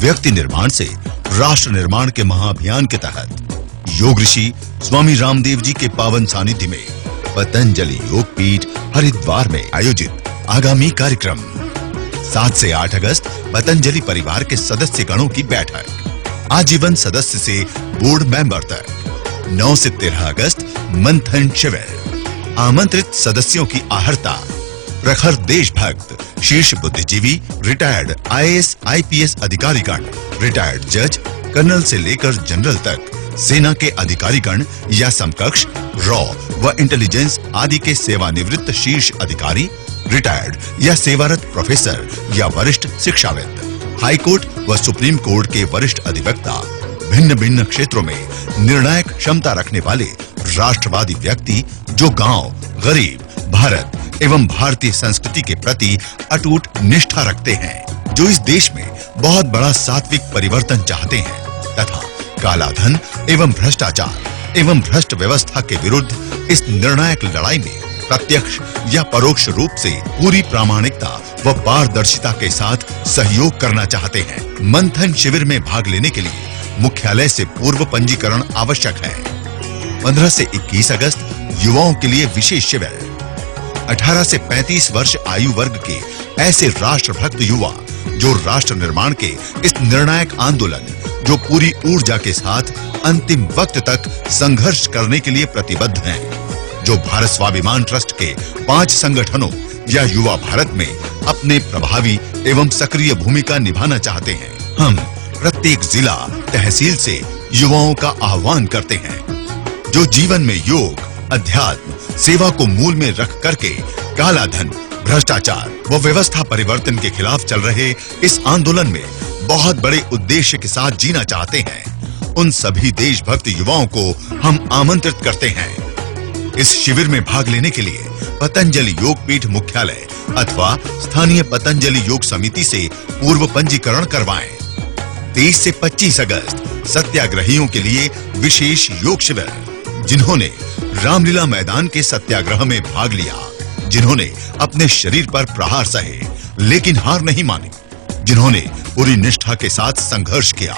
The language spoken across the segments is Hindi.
व्यक्ति निर्माण से राष्ट्र निर्माण के महाअभियान के तहत योग ऋषि स्वामी रामदेव जी के पावन सानिध्य में पतंजलि योग पीठ हरिद्वार में आयोजित आगामी कार्यक्रम 7 से 8 अगस्त पतंजलि परिवार के सदस्य गणों की बैठक, आजीवन सदस्य से बोर्ड मेंबर तक। 9 से 13 अगस्त मंथन शिविर, आमंत्रित सदस्यों की आहर्ता, प्रखर देशभक्त, शीर्ष बुद्धिजीवी, रिटायर्ड IAS IPS अधिकारीगण, रिटायर्ड जज, कर्नल से लेकर जनरल तक, सेना के अधिकारीगण या समकक्ष, रॉ व इंटेलिजेंस आदि के सेवानिवृत्त शीर्ष अधिकारी, रिटायर्ड या सेवारत प्रोफेसर या वरिष्ठ शिक्षाविद, हाई कोर्ट व सुप्रीम कोर्ट के वरिष्ठ अधिवक्ता, भिन्न भिन्न क्षेत्रों में निर्णायक क्षमता रखने वाले राष्ट्रवादी व्यक्ति जो गांव, गरीब, भारत एवं भारतीय संस्कृति के प्रति अटूट निष्ठा रखते हैं, जो इस देश में बहुत बड़ा सात्विक परिवर्तन चाहते हैं तथा काला धन एवं भ्रष्टाचार एवं भ्रष्ट व्यवस्था के विरुद्ध इस निर्णायक लड़ाई में प्रत्यक्ष या परोक्ष रूप से पूरी प्रामाणिकता व पारदर्शिता के साथ सहयोग करना चाहते हैं। मंथन शिविर में भाग लेने के लिए मुख्यालय से पूर्व पंजीकरण आवश्यक है। 15 से 21 अगस्त युवाओं के लिए विशेष शिविर। 18 से 35 वर्ष आयु वर्ग के ऐसे राष्ट्रभक्त युवा जो राष्ट्र निर्माण के इस निर्णायक आंदोलन जो पूरी ऊर्जा के साथ अंतिम वक्त तक संघर्ष करने के लिए प्रतिबद्ध हैं, जो भारत स्वाभिमान ट्रस्ट के 5 संगठनों या युवा भारत में अपने प्रभावी एवं सक्रिय भूमिका निभाना चाहते हैं। हम प्रत्येक जिला तहसील से युवाओं का आह्वान करते हैं, जो जीवन में योग, अध्यात्म, सेवा को मूल में रख करके काला धन, भ्रष्टाचार व व्यवस्था परिवर्तन के खिलाफ चल रहे इस आंदोलन में बहुत बड़े उद्देश्य के साथ जीना चाहते हैं। उन सभी देशभक्त युवाओं को हम आमंत्रित करते हैं। इस शिविर में भाग लेने के लिए पतंजलि योग पीठ मुख्यालय अथवा स्थानीय पतंजलि योग समिति से पूर्व पंजीकरण करवाएं। 23 से 25 अगस्त सत्याग्रहियों के लिए विशेष योग शिविर। जिन्होंने रामलीला मैदान के सत्याग्रह में भाग लिया, जिन्होंने अपने शरीर पर प्रहार सहे लेकिन हार नहीं मानी, जिन्होंने पूरी निष्ठा के साथ संघर्ष किया,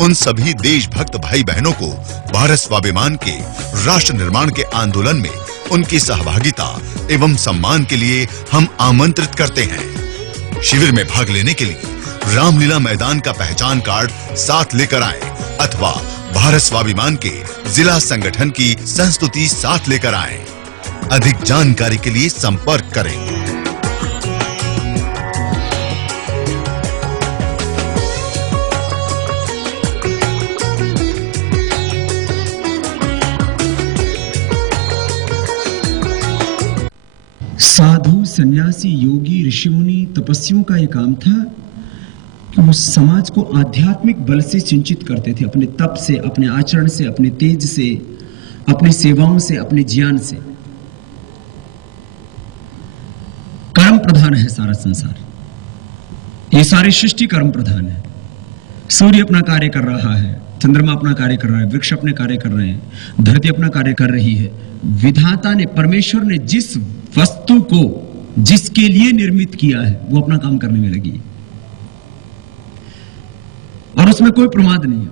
उन सभी देशभक्त भाई बहनों को भारत स्वाभिमान के राष्ट्र निर्माण के आंदोलन में उनकी सहभागिता एवं सम्मान के लिए हम आमंत्रित करते हैं। शिविर में भाग लेने के लिए रामलीला मैदान का पहचान कार्ड साथ लेकर आएं अथवा भारत स्वाभिमान के जिला संगठन की संस्तुति साथ लेकर आएं। अधिक जानकारी के लिए संपर्क करें। साधु, सन्यासी, योगी, ऋषिमुनि, तपस्वियों का ये काम था कि वो समाज को आध्यात्मिक बल से सिंचित करते थे, अपने तप से, अपने आचरण से, अपने तेज से, अपनी सेवाओं से, अपने ज्ञान से। कर्म प्रधान है सारा संसार, ये सारी सृष्टि कर्म प्रधान है। सूर्य अपना कार्य कर रहा है, चंद्रमा अपना कार्य कर रहा है, वृक्ष अपने कार्य कर रहे हैं, धरती अपना कार्य कर रही है। विधाता ने, परमेश्वर ने जिस वस्तु को जिसके लिए निर्मित किया है वो अपना काम करने में लगी और उसमें कोई प्रमाद नहीं है।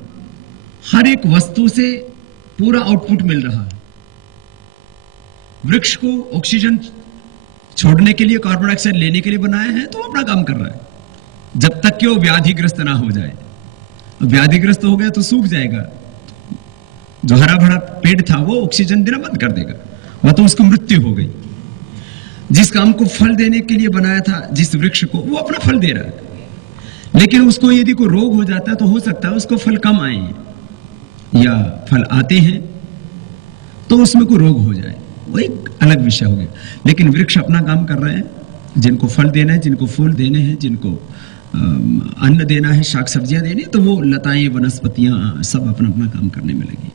हर एक वस्तु से पूरा आउटपुट मिल रहा है। वृक्ष को ऑक्सीजन छोड़ने के लिए, कार्बन डाइऑक्साइड लेने के लिए बनाया है तो वो अपना काम कर रहा है, जब तक कि वो व्याधिग्रस्त ना हो जाए। व्याधिग्रस्त हो गया तो सूख जाएगा, जो हरा भरा पेड़ था वो ऑक्सीजन देना बंद कर देगा, वह तो उसकी मृत्यु हो गई। जिस काम को फल देने के लिए बनाया था, जिस वृक्ष को, वो अपना फल दे रहा है। लेकिन उसको यदि कोई रोग हो जाता है तो हो सकता है उसको फल कम आए, या फल आते हैं तो उसमें कोई रोग हो जाए, वो एक अलग विषय हो गया। लेकिन वृक्ष अपना काम कर रहे हैं, जिनको फल देना है, जिनको फूल देने हैं, जिनको अन्न देना है, शाक सब्जियां देनी, तो वो लताएं, वनस्पतियां सब अपना अपना काम करने में लगी।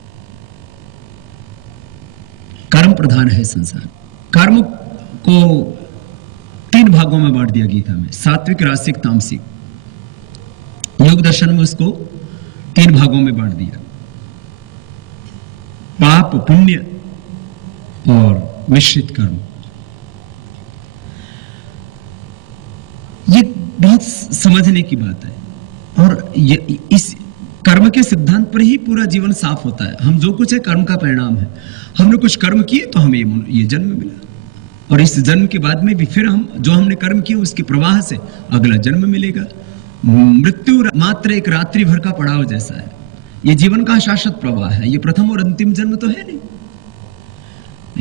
कर्म प्रधान है संसार। कर्म को 3 भागों में बांट दिया गीता में, सात्विक, राजसिक, तामसिक। योग दर्शन में उसको 3 भागों में बांट दिया, पाप, पुण्य और मिश्रित कर्म। ये बहुत समझने की बात है और इस कर्म के सिद्धांत पर ही पूरा जीवन साफ होता है। हम जो कुछ है कर्म का परिणाम है। हमने कुछ कर्म किए तो हमें ये जन्म मिला, और इस जन्म के बाद में भी फिर हम जो हमने कर्म किए उसके प्रवाह से अगला जन्म मिलेगा। मृत्यु मात्र एक रात्रि भर का पड़ाव जैसा है। ये जीवन का शाश्वत प्रवाह है। ये प्रथम और अंतिम जन्म तो है नहीं।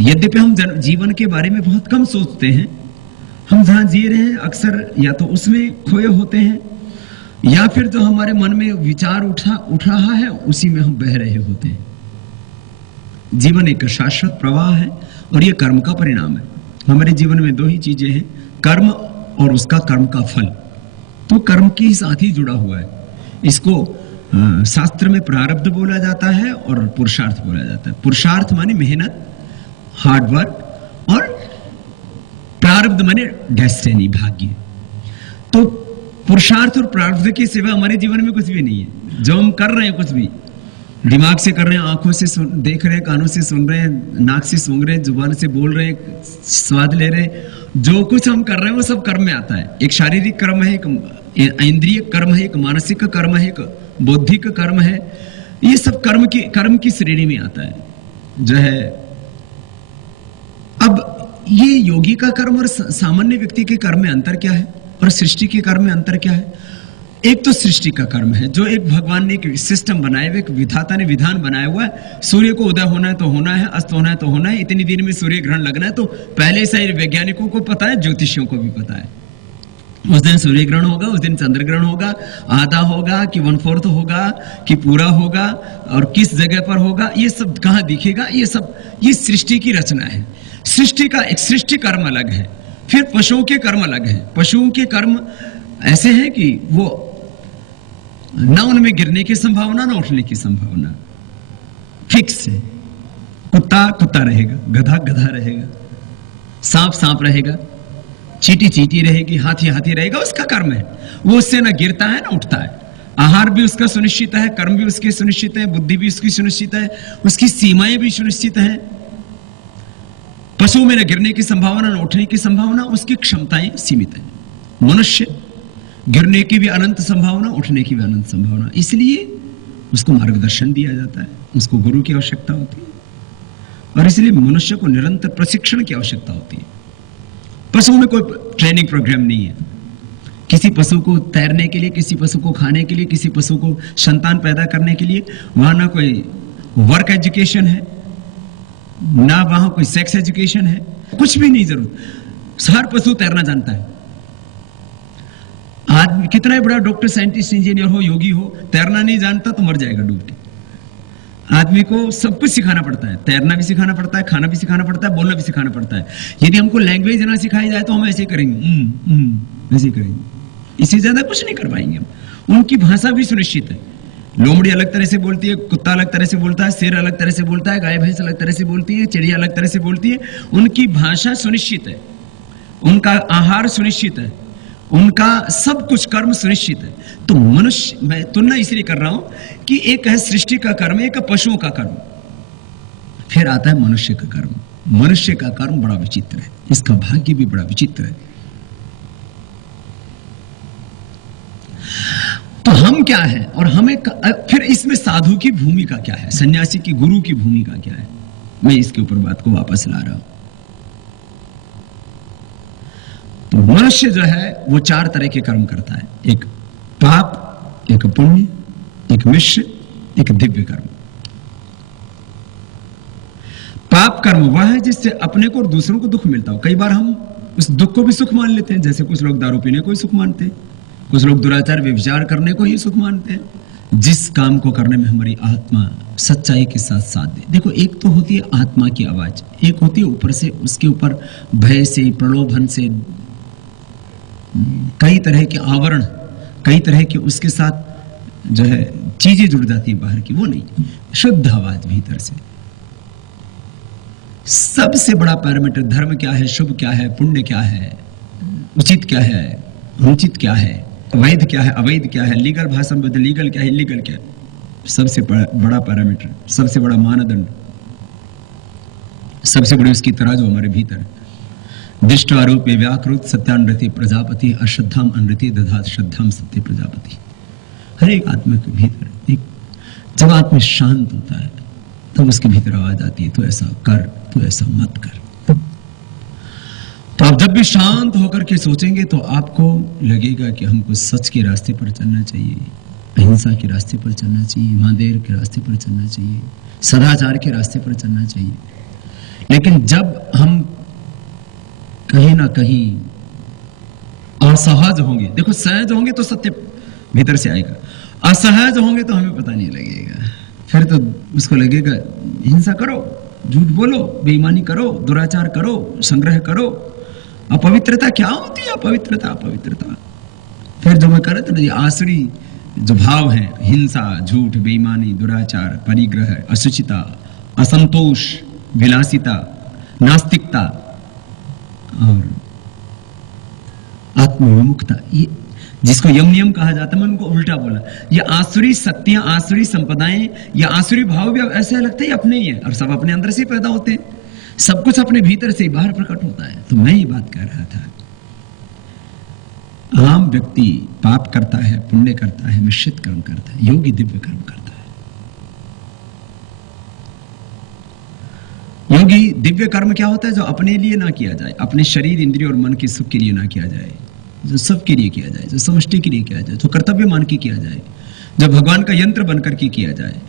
यद्यपि हम जीवन के बारे में बहुत कम सोचते हैं। हम जहां जी रहे हैं अक्सर या तो उसमें खोए होते हैं, या फिर जो हमारे मन में विचार उठ रहा है उसी में हम बह रहे होते हैं। जीवन एक शाश्वत प्रवाह है और यह कर्म का परिणाम है। हमारे जीवन में दो ही चीजें हैं, कर्म और उसका कर्म का फल। तो कर्म के साथ ही जुड़ा हुआ है। इसको शास्त्र में प्रारब्ध बोला जाता है और पुरुषार्थ बोला जाता है। पुरुषार्थ माने मेहनत, हार्डवर्क, और प्रारब्ध माने डेस्टिनी, भाग्य। तो पुरुषार्थ और प्रारब्ध के सिवा हमारे जीवन में कुछ भी नहीं है। जो हम कर रहे हैं कुछ भी दिमाग से कर रहे हैं, आंखों से देख रहे हैं, कानों से सुन रहे हैं, नाक से सूंघ रहे हैं, जुबान से बोल रहे हैं, स्वाद ले रहे हैं, जो कुछ हम कर रहे हैं वो सब कर्म में आता है। एक शारीरिक कर्म है, एक इंद्रिय कर्म है, एक मानसिक कर्म है, एक बौद्धिक कर्म है। ये सब कर्म की श्रेणी में आता है जो है। अब ये योगी का कर्म और सामान्य व्यक्ति के कर्म में अंतर क्या है, और सृष्टि के कर्म में अंतर क्या है? एक तो सृष्टि का कर्म है, जो एक भगवान ने एक सिस्टम बनाया हुआ, एक विधाता ने विधान बनाया हुआ है। सूर्य को उदय होना है तो होना है, अस्त होना है तो होना है, इतनी दिन में सूर्य ग्रहण लगना है। तो पहले से ही वैज्ञानिकों को पता है, ज्योतिषियों को भी पता है। उस दिन सूर्य ग्रहण होगा, उस दिन चंद्र ग्रहण होगा, आधा होगा कि 1/4 होगा कि पूरा होगा, और किस जगह पर होगा, ये सब कहाँ दिखेगा, ये सृष्टि की रचना है। सृष्टि का एक सृष्टि कर्म अलग है, फिर पशुओं के कर्म अलग है। पशुओं के कर्म ऐसे हैं कि वो ना उनमें गिरने की संभावना, ना उठने की संभावना, फिक्स है। कुत्ता रहेगा, गधा रहेगा, सांप रहेगा, चींटी रहेगी, हाथी रहेगा, उसका कर्म है। वो उससे ना गिरता है ना उठता है। आहार भी उसका सुनिश्चित है, कर्म भी उसके सुनिश्चित है, बुद्धि भी उसकी सुनिश्चित है, उसकी सीमाएं भी सुनिश्चित है। पशु में न गिरने की संभावना, न उठने की संभावना, उसकी क्षमताएं सीमित है। मनुष्य गिरने की भी अनंत संभावना, उठने की भी अनंत संभावना। इसलिए उसको मार्गदर्शन दिया जाता है, उसको गुरु की आवश्यकता होती है, और इसलिए मनुष्य को निरंतर प्रशिक्षण की आवश्यकता होती है। पशु में कोई ट्रेनिंग प्रोग्राम नहीं है। किसी पशु को तैरने के लिए, किसी पशु को खाने के लिए, किसी पशु को संतान पैदा करने के लिए वहां ना कोई वर्क एजुकेशन है, ना वहां कोई सेक्स एजुकेशन है, कुछ भी नहीं जरूरत। हर पशु तैरना जानता है। आदमी कितना ही बड़ा डॉक्टर, साइंटिस्ट, इंजीनियर हो, योगी हो, तैरना नहीं जानता तो मर जाएगा डूब के। आदमी को सब कुछ सिखाना पड़ता है, तैरना भी सिखाना पड़ता है, खाना भी सिखाना पड़ता है, बोलना भी सिखाना पड़ता है। यदि हमको लैंग्वेज ना सिखाई जाए तो हम ऐसे करेंगे, ऐसे करेंगे, इससे ज्यादा कुछ नहीं कर पाएंगे हम। उनकी भाषा भी सुनिश्चित है। लोमड़ी अलग तरह से बोलती है, कुत्ता अलग तरह से बोलता है, शेर अलग तरह से बोलता है, गाय भैंस अलग तरह से बोलती है, चिड़िया अलग तरह से बोलती है। उनकी भाषा सुनिश्चित है, उनका आहार सुनिश्चित है, उनका सब कुछ कर्म सुनिश्चित है। तो मनुष्य, मैं तुलना इसलिए कर रहा हूं कि एक है सृष्टि का कर्म, एक है पशुओं का कर्म, फिर आता है मनुष्य का कर्म। मनुष्य का कर्म बड़ा विचित्र है, इसका भाग्य भी बड़ा विचित्र है। तो हम क्या है, और हमें फिर इसमें साधु की भूमिका क्या है, सन्यासी की, गुरु की भूमिका क्या है, मैं इसके ऊपर बात को वापस ला रहा हूं। तो मनुष्य जो है वो 4 तरह के कर्म करता है, एक पाप, एक पुण्य, एक मिश्र, एक दिव्य कर्म। पाप कर्म वह है जिससे अपने को और दूसरों को दुख मिलता हो। कई बार हम उस दुख को भी सुख मान लेते हैं, जैसे कुछ लोग दारू पीने को ही सुख मानते हैं, कुछ लोग दुराचार व्यभिचार करने को ही सुख मानते हैं। जिस काम को करने में हमारी आत्मा सच्चाई के साथ साथ दे। देखो, एक तो होती है आत्मा की आवाज, एक होती है ऊपर से, उसके ऊपर भय से, प्रलोभन से, कई तरह के आवरण, कई तरह के उसके साथ जो है चीजें जुड़ जाती है बाहर की, वो नहीं, शुद्ध आवाज भीतर से। सबसे बड़ा पैरामीटर धर्म क्या है, शुभ क्या है, पुण्य क्या है, उचित क्या है, अनुचित क्या है, वैध क्या है, अवैध क्या है, लीगल भाषा में लीगल क्या है, इलीगल क्या है, सबसे बड़ा पैरामीटर, सबसे बड़ा मानदंड, सबसे बड़ी उसकी तराजू हमारे भीतर है। दिष्ट आरोप्य व्याकृत सत्यानृति प्रजापति, अश्रद्धाम अनृति दधात श्रद्धाम सत्य प्रजापति। हर एक आत्मा के भीतर एक, जब आत्मा शांत होता है तब उसके भीतर आवाज आती है, तो ऐसा कर, तो ऐसा मत कर। तो आप जब भी शांत होकर के सोचेंगे तो आपको लगेगा कि हमको सच के रास्ते पर चलना चाहिए, अहिंसा के रास्ते पर चलना चाहिए, महादेव के रास्ते पर चलना चाहिए, सदाचार के रास्ते पर चलना चाहिए। लेकिन जब हम कहीं ना कहीं असहज होंगे, देखो सहज होंगे तो सत्य भीतर से आएगा, असहज होंगे तो हमें पता नहीं लगेगा, फिर तो उसको लगेगा हिंसा करो, झूठ बोलो, बेईमानी करो, दुराचार करो, संग्रह करो। अपवित्रता क्या होती है? अपवित्रता, अपवित्रता फिर जो मैं कर रहा था ये आसुरी जो भाव है, हिंसा, झूठ, बेईमानी, दुराचार, परिग्रह, अशुचिता, असंतोष, विलासिता, नास्तिकता और आत्मविमुखता, ये जिसको यम नियम कहा जाता है, मैं उनको उल्टा बोला। ये आसुरी शक्तियां, आसुरी संपदाएं, या आसुरी भाव भी ऐसा लगता है अपने ही है, और सब अपने अंदर से पैदा होते हैं, सब कुछ अपने भीतर से बाहर प्रकट होता है। तो मैं ये बात कह रहा था, आम व्यक्ति पाप करता है, पुण्य करता है, मिश्रित कर्म करता है, योगी दिव्य कर्म करता है। योगी दिव्य कर्म क्या होता है? जो अपने लिए ना किया जाए, अपने शरीर, इंद्रिय और मन के सुख के लिए ना किया जाए, जो सबके लिए किया जाए, जो समष्टि के लिए किया जाए, जो कर्तव्य मान के किया जाए, जो भगवान का यंत्र बनकर के किया जाए,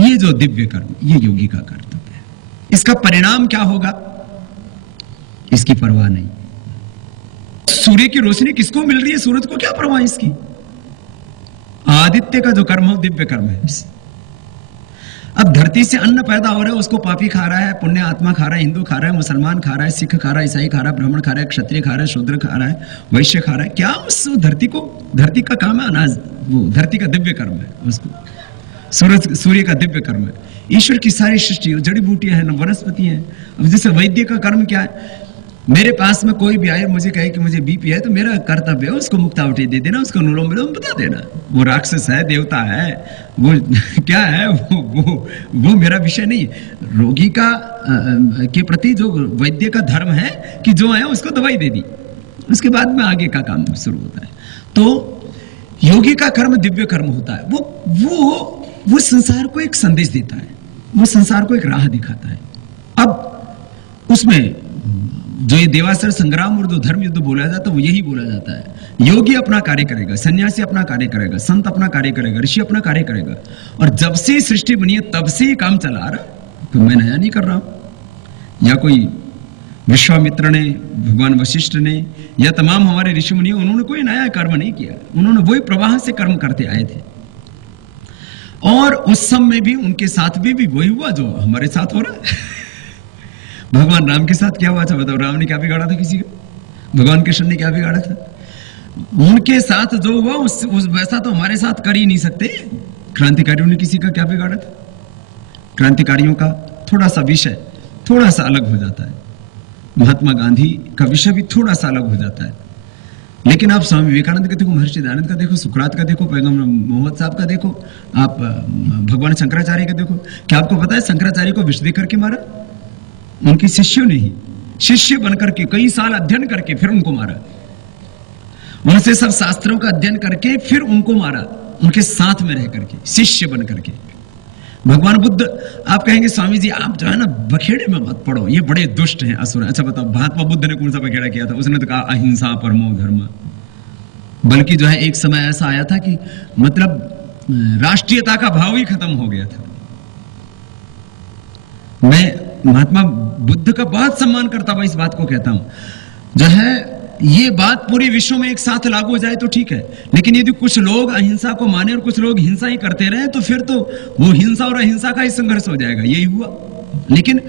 ये जो दिव्य कर्म, ये योगी का कर्तव्य है। इसका परिणाम क्या होगा इसकी परवाह नहीं। सूर्य की रोशनी किसको मिल रही है? सूरज को क्या परवाह इसकी? आदित्य का जो कर्म हो दिव्य कर्म है। अब धरती से अन्न पैदा हो रहा है, उसको पापी खा रहा है, पुण्य आत्मा खा रहा है, हिंदू खा रहा है, मुसलमान खा रहा है, सिख खा रहा है, ईसाई खा रहा है, ब्राह्मण खा रहा है, क्षत्रिय खा रहा है, शूद्र खा रहा है, वैश्य खा रहा है। क्या उस धरती को, धरती का काम है अनाज, वो धरती का दिव्य कर्म है, उसको सूर्य का दिव्य कर्म है। ईश्वर की सारी सृष्टि, जड़ी बूटियां हैं, वनस्पति हैं। अब जैसे वैद्य का कर्म क्या है? मेरे पास में कोई भी आए, मुझे कहे कि मुझे बीपी है, तो मेरा कर्तव्य है उसको मुक्तावटी दे देना, उसको अनुलोम विलोम बता देना। वो राक्षस है, देवता है, वो क्या है, वो मेरा विषय नहीं है। रोगी का के प्रति जो वैद्य का धर्म है कि जो है उसको दवाई दे दी, उसके बाद में आगे का काम शुरू होता है। तो योगी का कर्म दिव्य कर्म होता है। वो संसार को एक संदेश देता है, वो संसार को एक राह दिखाता है। अब उसमें जो ये देवासुर संग्राम और जो धर्म युद्ध बोला जाता है, वो यही बोला जाता है। योगी अपना कार्य करेगा, सन्यासी अपना कार्य करेगा, संत अपना कार्य करेगा, ऋषि अपना कार्य करेगा। और जब से सृष्टि बनी है तब से ही काम चला रहा, तो मैं नया नहीं कर रहा हूं। या कोई विश्वामित्र ने, भगवान वशिष्ठ ने, या तमाम हमारे ऋषि मुनि, उन्होंने कोई नया कर्म नहीं किया, उन्होंने वही प्रवाह से कर्म करते आए थे। और उस समय भी उनके साथ भी वही हुआ जो हमारे साथ हो रहा है। भगवान राम के साथ क्या हुआ था बताओ? राम ने क्या बिगाड़ा था किसी का? भगवान कृष्ण ने क्या बिगाड़ा था? उनके साथ जो हुआ उस वैसा तो हमारे साथ कर ही नहीं सकते। क्रांतिकारियों ने किसी का क्या बिगाड़ा था? क्रांतिकारियों का थोड़ा सा विषय थोड़ा सा अलग हो जाता है, महात्मा गांधी का विषय भी थोड़ा सा अलग हो जाता है। लेकिन आप स्वामी विवेकानंद का देखो, महर्षि दयानंद का देखो, सुकरात का देखो, पैगंबर मोहम्मद साहब का देखो, आप भगवान शंकराचार्य का देखो। क्या आपको पता है शंकराचार्य को विष दे करके मारा? उनके शिष्यों ने ही, शिष्य बनकर के कई साल अध्ययन करके फिर उनको मारा। उनसे सब शास्त्रों का अध्ययन करके फिर उनको मारा, उनके साथ में रह करके, शिष्य बन करके। भगवान बुद्ध, आप कहेंगे स्वामी जी आप जो है ना बखेड़े में मत पड़ो, ये बड़े दुष्ट हैं, असुर। अच्छा बताओ महात्मा बुद्ध ने कौन सा बखेड़ा किया था? उसने तो कहा अहिंसा परमो धर्म। बल्कि जो है एक समय ऐसा आया था कि मतलब राष्ट्रीयता का भाव ही खत्म हो गया था। मैं महात्मा बुद्ध का बहुत सम्मान करता हुआ इस बात को कहता हूं, जो है ये बात पूरे विश्व में एक साथ लागू हो जाए तो ठीक है, लेकिन यदि कुछ लोग अहिंसा को माने और कुछ लोग हिंसा ही करते रहे तो फिर तो वो हिंसा और अहिंसा का ही संघर्ष हो जाएगा। यही हुआ। लेकिन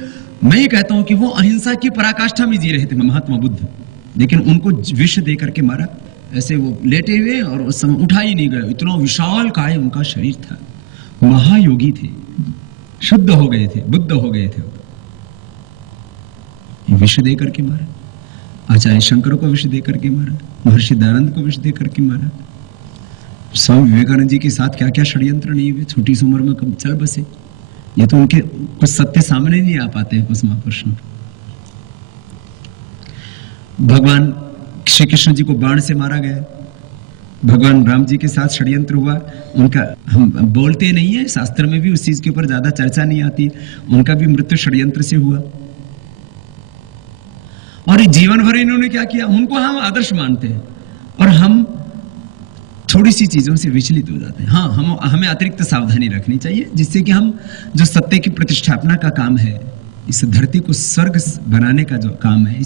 मैं ये कहता हूं कि वो अहिंसा की पराकाष्ठा में जी रहे थे महात्मा बुद्ध, लेकिन उनको विष दे करके मारा। ऐसे वो लेटे हुए और उस समय उठा ही नहीं गए, इतना विशाल काय उनका शरीर था। महायोगी थे, शुद्ध हो गए थे, बुद्ध हो गए थे। विष दे करके मारा, आचार्य शंकर को विष दे करके मारा, महर्षि दयानंद को विष दे करके मारा। स्वामी विवेकानंद जी के साथ क्या क्या षड्यंत्र नहीं हुए, छोटी सी उम्र में कब चल बसे। ये तो उनके कुछ सत्य सामने नहीं आ पाते हैं कुछ महापुरुषों। भगवान श्री कृष्ण जी को बाण से मारा गया, भगवान राम जी के साथ षड्यंत्र हुआ, उनका हम बोलते नहीं है, शास्त्र में भी उस चीज के ऊपर ज्यादा चर्चा नहीं आती, उनका भी मृत्यु षड्यंत्र से हुआ। और जीवन भर इन्होंने क्या किया, उनको हम आदर्श मानते हैं और हम थोड़ी सी चीजों से विचलित हो जाते हैं। हाँ, हमें अतिरिक्त सावधानी रखनी चाहिए, जिससे कि हम जो सत्य की प्रतिष्ठापना का काम है, इस धरती को स्वर्ग बनाने का जो काम है,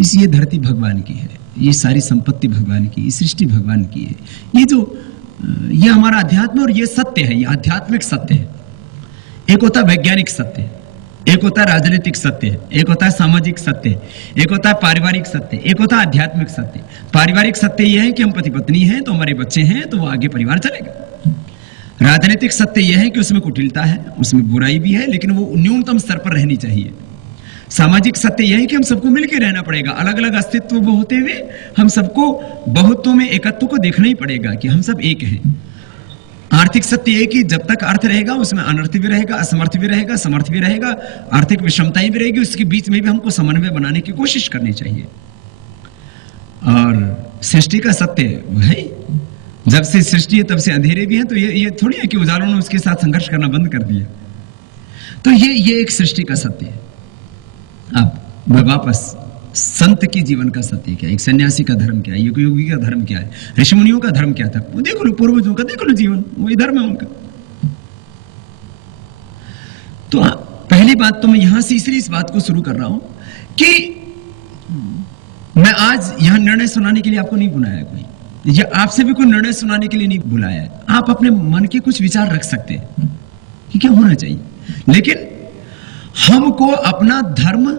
इस ये धरती भगवान की है, ये सारी संपत्ति भगवान की, ये सृष्टि भगवान की है। ये हमारा अध्यात्म और ये सत्य है, ये आध्यात्मिक सत्य है। एक होता है वैज्ञानिक सत्य, एक होता है राजनीतिक सत्य, एक होता है सामाजिक सत्य, एक होता है पारिवारिक सत्य, एक होता है आध्यात्मिक सत्य। पारिवारिक सत्य यह है कि हम पति पत्नी हैं तो हमारे बच्चे हैं तो वो आगे परिवार चलेगा। राजनीतिक सत्य यह है कि उसमें कुटिलता है, उसमें बुराई भी है, लेकिन वो न्यूनतम स्तर पर रहनी चाहिए। सामाजिक सत्य यह है कि हम सबको मिलकर रहना पड़ेगा, अलग अलग अस्तित्व होते हुए हम सबको बहुत्व में एकत्व को देखना ही पड़ेगा कि हम सब एक हैं। आर्थिक सत्य है कि जब तक अर्थ रहेगा उसमें अनर्थ भी रहेगा, असमर्थ भी रहेगा, समर्थ भी रहेगा, आर्थिक विषमताएं भी रहेगी, उसके बीच में भी हमको समन्वय बनाने की कोशिश करनी चाहिए। और सृष्टि का सत्य है, जब से सृष्टि है तब से अंधेरे भी हैं, तो ये थोड़ी है कि उजालों ने उसके साथ संघर्ष करना बंद कर दिया। तो ये एक सृष्टि का सत्य है। अब वापस संत की जीवन का सत्य क्या है, एक सन्यासी का धर्म क्या है, योगी का धर्म क्या है, ऋषि मुनियों का धर्म क्या था, वो देखो लो, पूर्वजों का देखो लो जीवन, वही धर्म है उनका। तो पहली बात तो मैं यहां से इसलिए इस बात को शुरू कर रहा हूं कि मैं आज यहां निर्णय सुनाने के लिए आपको नहीं बुलाया कोई, या आपसे भी कोई निर्णय सुनाने के लिए नहीं बुलाया है। आप अपने मन के कुछ विचार रख सकते हैं कि क्या होना चाहिए, लेकिन हमको अपना धर्म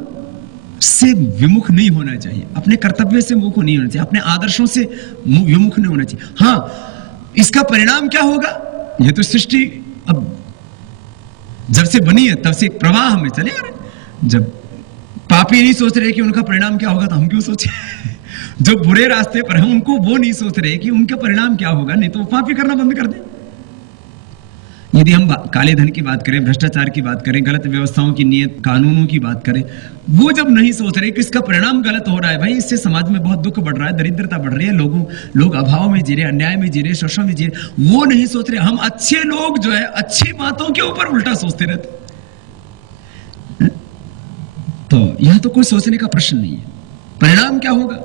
से विमुख नहीं होना चाहिए, अपने कर्तव्य से मुख नहीं होना चाहिए, अपने आदर्शों से विमुख नहीं होना चाहिए। हाँ, इसका परिणाम क्या होगा, यह तो सृष्टि अब जब से बनी है तब से एक प्रवाह में चले आ रहे। जब पापी नहीं सोच रहे कि उनका परिणाम क्या होगा तो हम क्यों सोचे जो बुरे रास्ते पर हैं उनको वो नहीं सोच रहे कि उनका परिणाम क्या होगा, नहीं तो वो पापी करना बंद कर दें। यदि हम काले धन की बात करें, भ्रष्टाचार की बात करें, गलत व्यवस्थाओं की नियत कानूनों की बात करें, वो जब नहीं सोच रहे कि इसका परिणाम गलत हो रहा है, भाई इससे समाज में बहुत दुख बढ़ रहा है, दरिद्रता बढ़ रही है, लोग अभाव में जी रहे, अन्याय में जी रहे, शोषण में जी रहे, वो नहीं सोच रहे। हम अच्छे लोग जो है अच्छी बातों के ऊपर उल्टा सोचते रहते, तो यह तो कोई सोचने का प्रश्न नहीं है। परिणाम क्या होगा,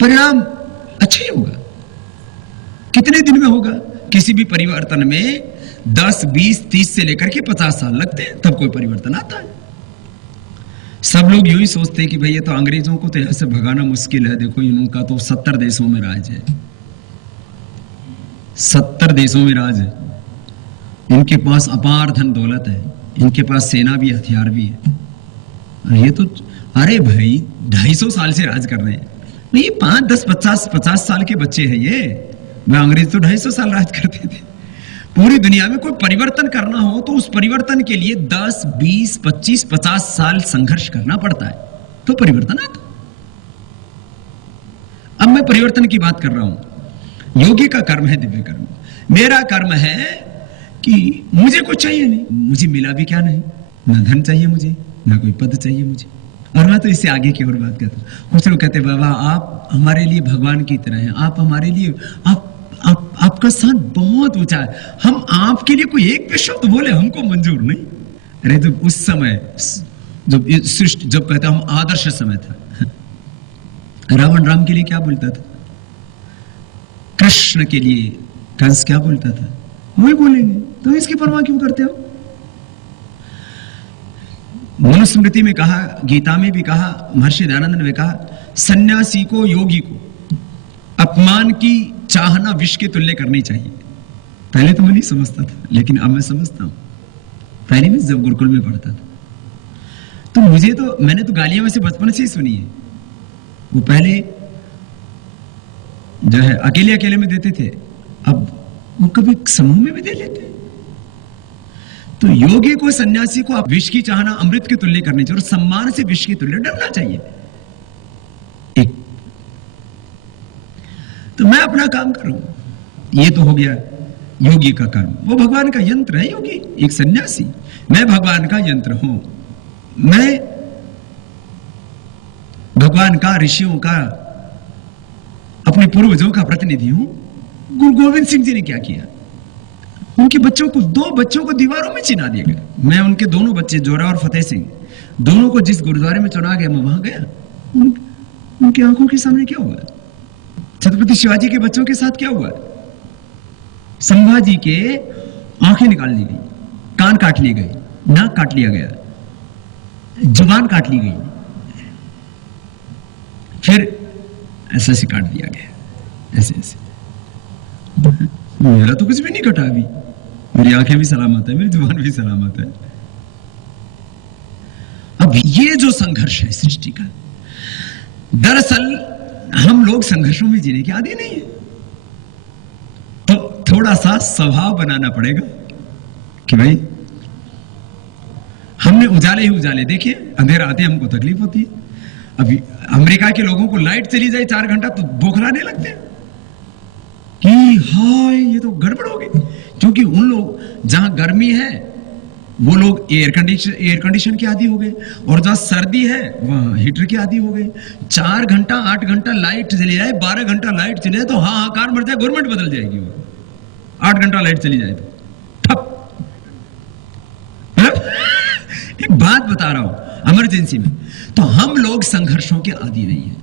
परिणाम अच्छा ही होगा। कितने दिन में होगा, किसी भी परिवर्तन में 10, 20, 30 से लेकर के 50 साल लगते हैं, तब कोई परिवर्तन आता है। सब लोग यूं ही सोचते हैं कि भाई ये तो अंग्रेजों को तो यहां से भगाना मुश्किल है, देखो इनका तो 70 देशों में राज है, 70 देशों में राज है, इनके पास अपार धन दौलत है, इनके पास सेना भी, हथियार भी है। ये तो अरे भाई 250 साल से राज कर रहे हैं, ये 5, 10, 50 साल के बच्चे हैं ये। वह अंग्रेज तो 250 साल राज करते थे। पूरी दुनिया में कोई परिवर्तन करना हो तो उस परिवर्तन के लिए 10, 20, 25, 50 साल संघर्ष करना पड़ता है, तो परिवर्तन आता। अब मैं परिवर्तन की बात कर रहा हूं। योगी का कर्म है दिव्य कर्म, मेरा कर्म है कि मुझे कुछ चाहिए नहीं, मुझे मिला भी क्या नहीं, ना धन चाहिए मुझे, ना कोई पद चाहिए मुझे। और मैं तो इससे आगे की और बात करता हूं। कुछ लोग कहते बाबा आप हमारे लिए भगवान की तरह हैं, आप हमारे लिए आपका स्थान बहुत ऊंचा है, हम आपके लिए कोई एक भी शब्द बोले हमको मंजूर नहीं। अरे जब उस समय जब कहता हम आदर्श समय था, रावण राम के लिए क्या बोलता था, कृष्ण के लिए कंस क्या बोलता था, वही बोलेंगे, तो इसकी परवाह क्यों करते हो। मनुस्मृति में कहा, गीता में भी कहा, महर्षि दयानंद ने कहा, सन्यासी को, योगी को अपमान की चाहना विष के तुल्य करनी चाहिए। पहले तो मैं नहीं समझता था, लेकिन अब मैं समझता हूं। पहले मैं जब गुरुकुल में पढ़ता था तो मैंने तो गालियां वैसे बचपन से ही सुनी है। वो पहले जो है अकेले अकेले में देते थे, अब वो कभी समूह में भी दे लेते। तो योगी को, सन्यासी को विष की चाहना अमृत के तुल्य करनी चाहिए और सम्मान से विष के तुल्य डरना चाहिए। एक तो मैं अपना काम करूं, ये तो हो गया योगी का कर्म। वो भगवान का यंत्र है योगी, एक सन्यासी। मैं भगवान का यंत्र हूं, मैं भगवान का, ऋषियों का अपने पूर्वजों का प्रतिनिधि हूं। गुरु गोविंद सिंह जी ने क्या किया, उनके बच्चों को, 2 बच्चों को दीवारों में चिना दिया गया। मैं उनके दोनों बच्चे जोरा और फतेह सिंह, दोनों को जिस गुरुद्वारे में चुना गया मैं वहां गया। उनकी आंखों के सामने क्या हुआ, छत्रपति शिवाजी के बच्चों के साथ क्या हुआ, संभाजी के आंखें निकाल ली गई, कान काट लिए गए, नाक काट लिया गया, जुबान काट ली गई, फिर ऐसे ऐसे काट दिया गया, ऐसे ऐसे। मेरा तो कुछ भी नहीं कटा अभी, मेरी आंखें भी सलामत है, मेरी जुबान भी सलामत है। अब ये जो संघर्ष है सृष्टि का, दरअसल हम लोग संघर्षों में जीने के आदी नहीं है, तो थोड़ा सा स्वभाव बनाना पड़ेगा कि भाई हमने उजाले ही उजाले देखे, अंधेरा आते हमको तकलीफ होती है। अभी अमेरिका के लोगों को लाइट चली जाए 4 घंटा तो बौखलाने लगते हैं कि हाय ये तो गड़बड़ हो गई, क्योंकि उन लोग जहां गर्मी है वो लोग एयर कंडीशन के आदी हो गए, और जहां सर्दी है वहां हीटर के आदी हो गए। 4 घंटा 8 घंटा लाइट चली जाए, 12 घंटा लाइट चली जाए तो हाहाकार मर जाए, गवर्नमेंट बदल जाएगी। वो 8 घंटा लाइट चली जाए तो ठप। एक बात बता रहा हूं, इमरजेंसी में तो हम लोग संघर्षों के आदी नहीं है।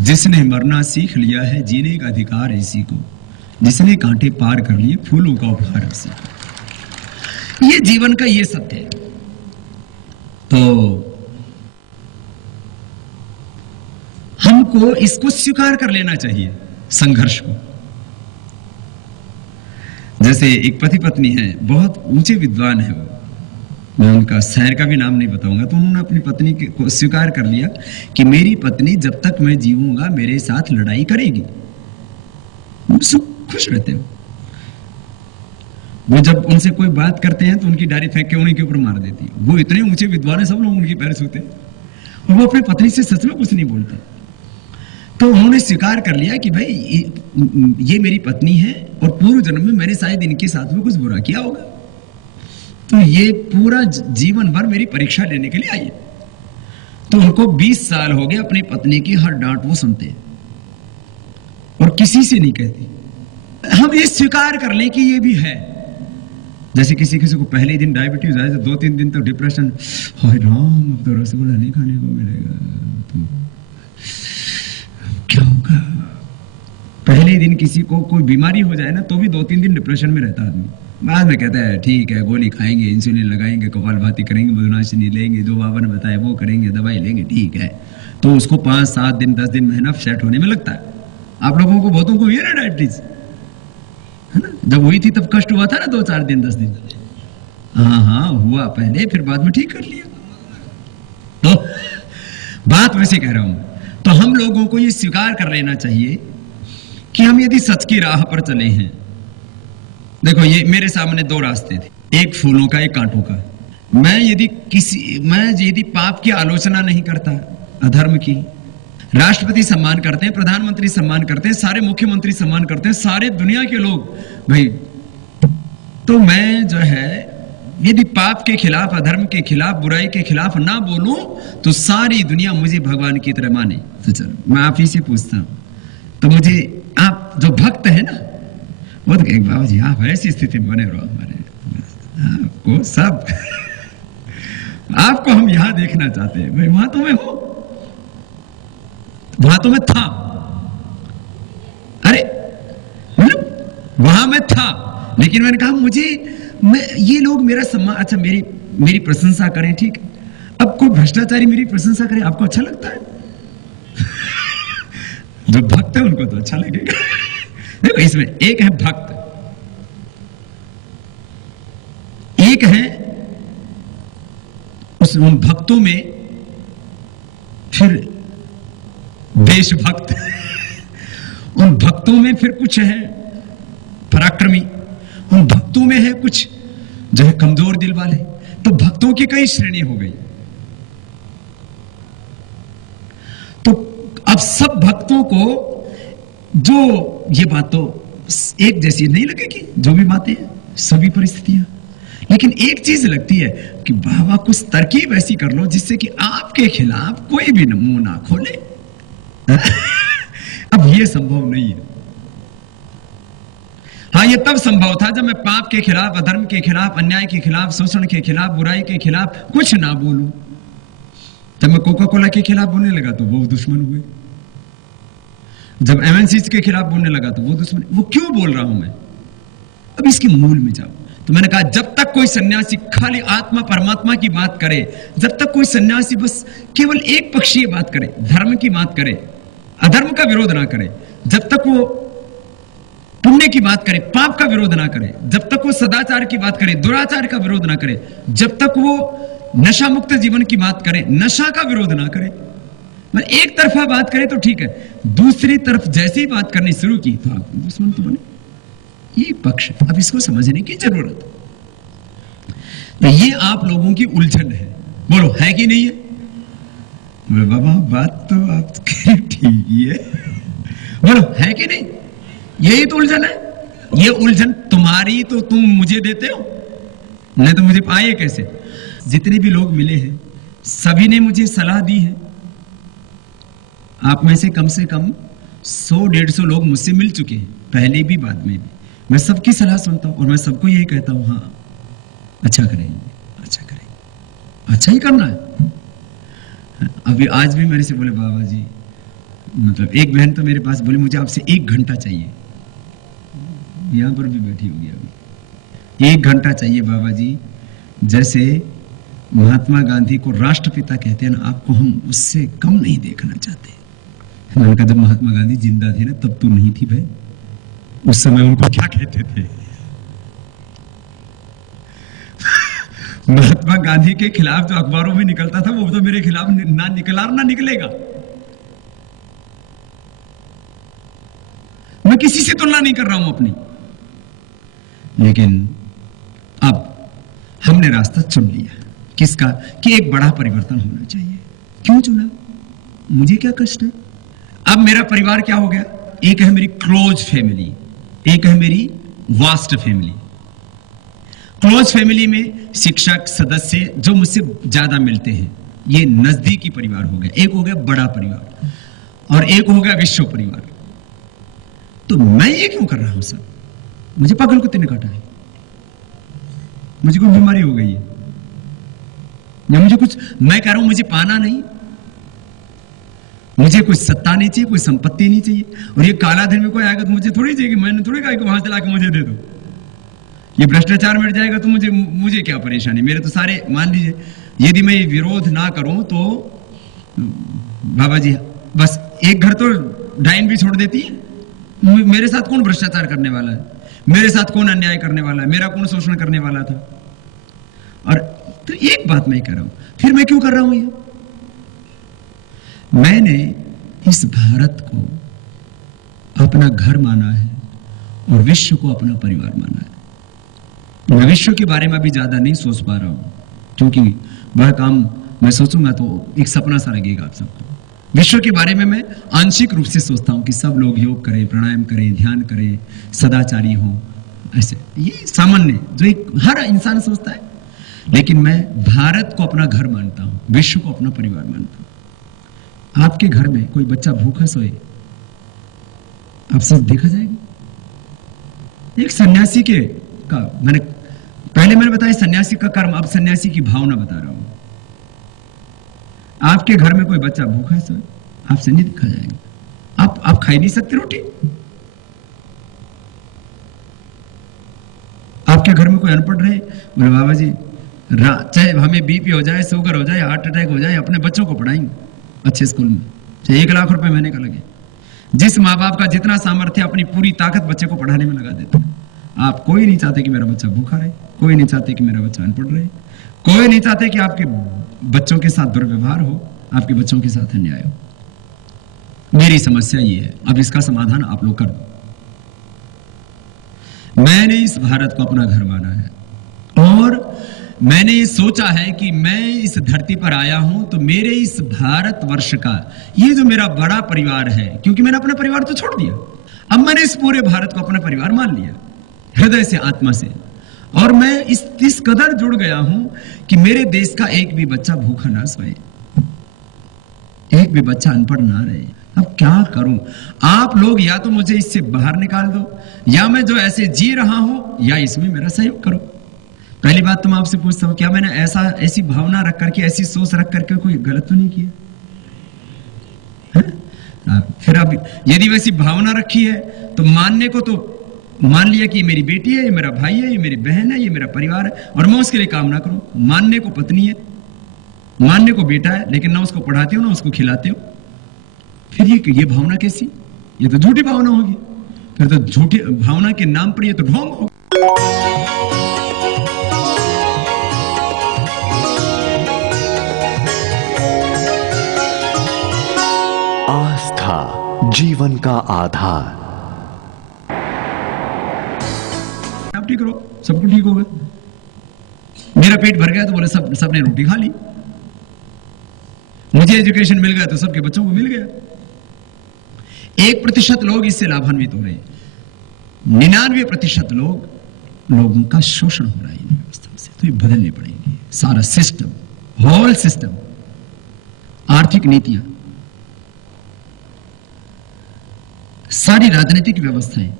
जिसने मरना सीख लिया है, जीने का अधिकार है इसी को, जिसने कांटे पार कर लिए, फूलों का उपहार इसी को। ये जीवन का ये सत्य है। तो हमको इसको स्वीकार कर लेना चाहिए, संघर्ष को। जैसे एक पति पत्नी है, बहुत ऊंचे विद्वान है वो, मैं उनका शहर का भी नाम नहीं बताऊंगा, तो उन्होंने अपनी पत्नी को स्वीकार कर लिया कि मेरी पत्नी जब तक मैं जीऊंगा मेरे साथ लड़ाई करेगी। सब खुश रहते हो। वो जब उनसे कोई बात करते हैं तो उनकी डायरी फेंक के उन्हीं के ऊपर मार देती है। वो इतने ऊंचे विद्वान है, सब लोग उनकी पैर छूते हैं, और वो अपनी पत्नी से सच में कुछ नहीं बोलते। तो उन्होंने स्वीकार कर लिया कि भाई ये मेरी पत्नी है और पूर्व जन्म में मैंने शायद इनके साथ में कुछ बुरा किया होगा, तो ये पूरा जीवन भर मेरी परीक्षा लेने के लिए आई है। तो उनको 20 साल हो गए अपनी पत्नी की हर डांट वो सुनते हैं और किसी से नहीं कहती। हम ये स्वीकार कर लें कि ये भी है। जैसे किसी को पहले दिन डायबिटीज आए तो 2-3 दिन तक डिप्रेशन, हाय राम अब तो रसगुल्ला नहीं खाने को मिलेगा, तो क्या होगा। पहले दिन किसी को कोई बीमारी हो जाए ना तो भी 2-3 दिन डिप्रेशन में रहता आदमी, बाद में कहता है ठीक है, गोली खाएंगे, इंसुलिन लगाएंगे, कपालभाति करेंगे, मधुनाशिनी लेंगे, जो बाबा ने बताया वो करेंगे, दवाई लेंगे, ठीक है। तो उसको 5-7 दिन 10 दिन महीना सेट होने में लगता है। आप लोगों को बहुतों को हुई है ना डायबिटीज, है ना? जब हुई थी तब कष्ट हुआ था ना 2-4 दिन 10 दिन। हाँ हुआ पहले, फिर बाद में ठीक कर लिया। तो बात वैसे कह रहा हूं, तो हम लोगों को ये स्वीकार कर लेना चाहिए कि हम यदि सच की राह पर चले हैं। देखो ये मेरे सामने 2 रास्ते थे, एक फूलों का, एक कांटों का। मैं यदि पाप की आलोचना नहीं करता, अधर्म की, राष्ट्रपति सम्मान करते हैं, प्रधानमंत्री सम्मान करते हैं, सारे मुख्यमंत्री सम्मान करते हैं, सारे दुनिया के लोग भाई, तो मैं जो है यदि पाप के खिलाफ, अधर्म के खिलाफ, बुराई के खिलाफ ना बोलूं तो सारी दुनिया मुझे भगवान की तरह माने। तो चलो मैं आप ही से पूछता हूं, तो मुझे आप जो भक्त है ना, वो तो एक बाबा जी आप ऐसी स्थिति में बने रहो, हमारे आपको सब आपको हम यहां देखना चाहते हैं। भाई वहां तो मैं हूं, वहां तो मैं था, अरे मतलब वहां मैं था, लेकिन मैंने कहा ये लोग मेरा सम्मान, अच्छा मेरी प्रशंसा करें, ठीक। अब कोई भ्रष्टाचारी मेरी प्रशंसा करे, आपको अच्छा लगता है? जो भक्त है उनको तो अच्छा लगेगा। देखो इसमें एक है भक्त, एक है उन भक्तों में फिर देशभक्त, उन भक्तों में फिर कुछ है पराक्रमी, उन भक्तों में है कुछ जो है कमजोर दिल वाले। तो भक्तों की कई श्रेणी हो गई। तो अब सब भक्तों को जो ये बात तो एक जैसी नहीं लगेगी, जो भी बातें हैं, सभी परिस्थितियां, लेकिन एक चीज लगती है कि बाबा कुछ तरकीब ऐसी कर लो जिससे कि आपके खिलाफ कोई भी मुंह ना खोले। अब ये संभव नहीं है। हाँ, ये तब संभव था जब मैं पाप के खिलाफ, अधर्म के खिलाफ, अन्याय के खिलाफ, शोषण के खिलाफ, बुराई के खिलाफ कुछ ना बोलूं। जब मैं कोका कोला के खिलाफ बोलने लगा तो वो दुश्मन हुए, जब एमएनसीज के खिलाफ बोलने लगा तो वो दुश्मन। वो क्यों बोल रहा हूं मैं? अब इसके मूल में जाओ। तो मैंने कहा, जब तक कोई सन्यासी खाली आत्मा परमात्मा की बात करे, जब तक कोई सन्यासी बस केवल एक पक्षीय बात करे, धर्म की बात करे, अधर्म का विरोध ना करे, जब तक वो पुण्य की बात करे, पाप का विरोध ना करे, जब तक वो सदाचार की बात करे, दुराचार का विरोध ना करे, जब तक वो नशा मुक्त जीवन की बात करे, नशा का विरोध ना करे, मैं एक तरफा बात करे तो ठीक है, दूसरी तरफ जैसे ही बात करनी शुरू की तो आप दुश्मन तो बने। ये पक्ष, अब इसको समझने की जरूरत है। तो ये आप लोगों की उलझन है। बोलो, है कि नहीं है? बोले बाबा, बात तो आपकी ठीक ही है। बोलो, है कि नहीं? यही तो उलझन है। ये उलझन तुम्हारी तो तुम मुझे देते हो, नहीं तो मुझे पाए कैसे? जितने भी लोग मिले हैं सभी ने मुझे सलाह दी है। आप में से कम 100-150 लोग मुझसे मिल चुके हैं, पहले भी बाद में भी। मैं सबकी सलाह सुनता हूं और मैं सबको यही कहता हूं, हाँ अच्छा करेंगे, अच्छा करेंगे, अच्छा ही करना है। अभी आज भी मेरे से बोले, बाबा जी, मतलब एक बहन तो मेरे पास बोली, मुझे आपसे 1 घंटा चाहिए। यहां पर भी बैठी होगी अभी। 1 घंटा चाहिए बाबा जी। जैसे महात्मा गांधी को राष्ट्रपिता कहते हैं ना, आपको हम उससे कम नहीं देखना चाहते। मैंने कहा, जब महात्मा गांधी जिंदा थे ना, तब तो नहीं थी भाई। उस समय उनको क्या कहते थे? महात्मा गांधी के खिलाफ जो अखबारों में निकलता था, वो तो मेरे खिलाफ ना निकला और ना निकलेगा। मैं किसी से तुलना नहीं कर रहा हूं अपनी, लेकिन अब हमने रास्ता चुन लिया। किसका? कि एक बड़ा परिवर्तन होना चाहिए। क्यों चुना? मुझे क्या कष्ट है? अब मेरा परिवार क्या हो गया? एक है मेरी क्लोज फैमिली, एक है मेरी वास्ट फैमिली। क्लोज फैमिली में शिक्षक, सदस्य जो मुझसे ज्यादा मिलते हैं, ये नजदीकी परिवार हो गया। एक हो गया बड़ा परिवार, और एक हो गया विश्व परिवार। तो मैं ये क्यों कर रहा हूं सब? मुझे पागल कुत्ते ने काटा है, मुझे कोई बीमारी हो गई है, या मुझे कुछ, मैं कह रहा हूं मुझे पाना नहीं, मुझे कोई सत्ता नहीं चाहिए, कोई संपत्ति नहीं चाहिए। और ये काला धन में कोई आएगा तो मुझे थोड़ी चाहिए, मैंने थोड़ी कहा कि वहां से लाके मुझे दे दो। ये भ्रष्टाचार मिट जाएगा तो मुझे क्या परेशानी? मेरे तो सारे, मान लीजिए यदि मैं ये विरोध ना करूं तो बाबा जी बस एक घर तो डाइन भी छोड़ देती है। मेरे साथ कौन भ्रष्टाचार करने वाला है? मेरे साथ कौन अन्याय करने वाला है? मेरा कौन शोषण करने वाला था? और तो एक बात मैं कह रहा हूं, फिर मैं क्यों कर रहा हूं ये? मैंने इस भारत को अपना घर माना है और विश्व को अपना परिवार माना है। मैं विश्व के बारे में भी ज्यादा नहीं सोच पा रहा हूं, क्योंकि वह काम मैं सोचूंगा तो एक सपना सा लगेगा आप सबको। विश्व के बारे में मैं आंशिक रूप से सोचता हूं कि सब लोग योग करें, प्राणायाम करें, ध्यान करें, सदाचारी हों, ऐसे, ये सामान्य जो एक हर इंसान सोचता है। लेकिन मैं भारत को अपना घर मानता हूं, विश्व को अपना परिवार मानता हूं। आपके घर में कोई बच्चा भूखा सोए, आपसे देखा जाएगा? एक सन्यासी के का पहले मैंने बताया सन्यासी का कर्म, अब सन्यासी की भावना बता रहा हूं। आपके घर में कोई बच्चा भूखा सोए, आपसे नहीं देखा जाएगा। आप खा ही नहीं सकते रोटी। आपके घर में कोई अनपढ़ रहे, बोले बाबा जी चाहे हमें बीपी हो जाए, शुगर हो जाए, हार्ट अटैक हो जाए, अपने बच्चों को पढ़ाएंगे अच्छे स्कूल में, चाहे 1 लाख रुपए महीने का लगे। जिस माँ बाप का जितना सामर्थ्य अपनी पूरी ताकत बच्चे को पढ़ाने में लगा देते हैं। आप कोई नहीं चाहते कि मेरा बच्चा भूखा रहे, कोई नहीं चाहते कि मेरा बच्चा अनपढ़ रहे, कोई नहीं चाहते कि आपके बच्चों के साथ दुर्व्यवहार हो, आपके बच्चों के साथ अन्याय हो। मेरी समस्या ये है, अब इसका समाधान आप लोग कर दो। मैंने इस भारत को अपना घर माना है और मैंने ये सोचा है कि मैं इस धरती पर आया हूं तो मेरे इस भारत वर्ष का ये जो मेरा बड़ा परिवार है, क्योंकि मैंने अपना परिवार तो छोड़ दिया, अब मैंने इस पूरे भारत को अपना परिवार मान लिया, हृदय से, आत्मा से। और मैं इस कदर जुड़ गया हूं कि मेरे देश का एक भी बच्चा भूखा ना सोए, एक भी बच्चा अनपढ़ ना रहे, अब क्या करूं? आप लोग या तो मुझे इससे बाहर निकाल दो, या मैं जो ऐसे जी रहा हूं या इसमें मेरा सहयोग करो। पहली बात तो मैं आपसे पूछता हूं, क्या मैंने ऐसी भावना रख करके, ऐसी सोच रख करके कोई गलत तो नहीं किया? फिर अब यदि वैसी भावना रखी है तो मानने को, तो मान लिया कि ये मेरी बेटी है, ये मेरा भाई है, ये मेरी बहन है, ये मेरा परिवार है, और मैं उसके लिए काम ना करूं। मानने को पत्नी है, मानने को बेटा है, लेकिन ना उसको पढ़ाते हो ना उसको खिलाते हो, फिर ये भावना कैसी? ये तो झूठी भावना होगी। फिर तो झूठी भावना के नाम पर ये तो ढोंग होगा। आस्था जीवन का आधार। आप ठीक रहो, सबको ठीक होगा। मेरा पेट भर गया तो बोले सबने रोटी खा ली, मुझे एजुकेशन मिल गया तो सबके बच्चों को मिल गया। 1% लोग इससे लाभान्वित हो रहे हैं, 99% लोगों का शोषण हो रहा है इन व्यवस्थाओं से। तो ये बदलने पड़ेंगे, सारा सिस्टम, होल सिस्टम, आर्थिक नीतियां, सारी राजनीतिक व्यवस्थाएं,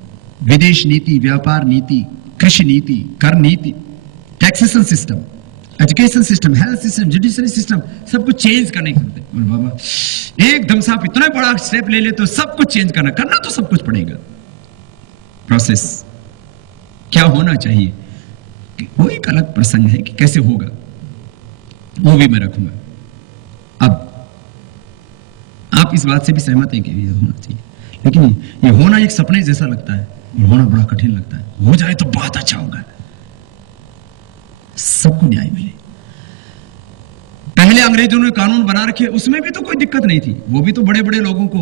विदेश नीति, व्यापार नीति, कृषि नीति, कर नीति, taxation system, education system, health system, judiciary system, सब कुछ चेंज करने की जरूरत है। बोल बाबा एकदम से आप इतना बड़ा स्टेप ले ले तो सब कुछ चेंज करना तो सब कुछ पड़ेगा। प्रोसेस क्या होना चाहिए वो एक अलग प्रसंग है कि कैसे होगा, वो भी मैं रखूंगा। अब आप इस बात से भी सहमत हैं कि ये होना चाहिए, लेकिन ये होना एक सपने जैसा लगता है, ये होना बड़ा कठिन लगता है। हो जाए तो बहुत अच्छा होगा, सबको न्याय मिले। पहले अंग्रेजों ने कानून बना रखे, उसमें भी तो कोई दिक्कत नहीं थी, वो भी तो बड़े बड़े लोगों को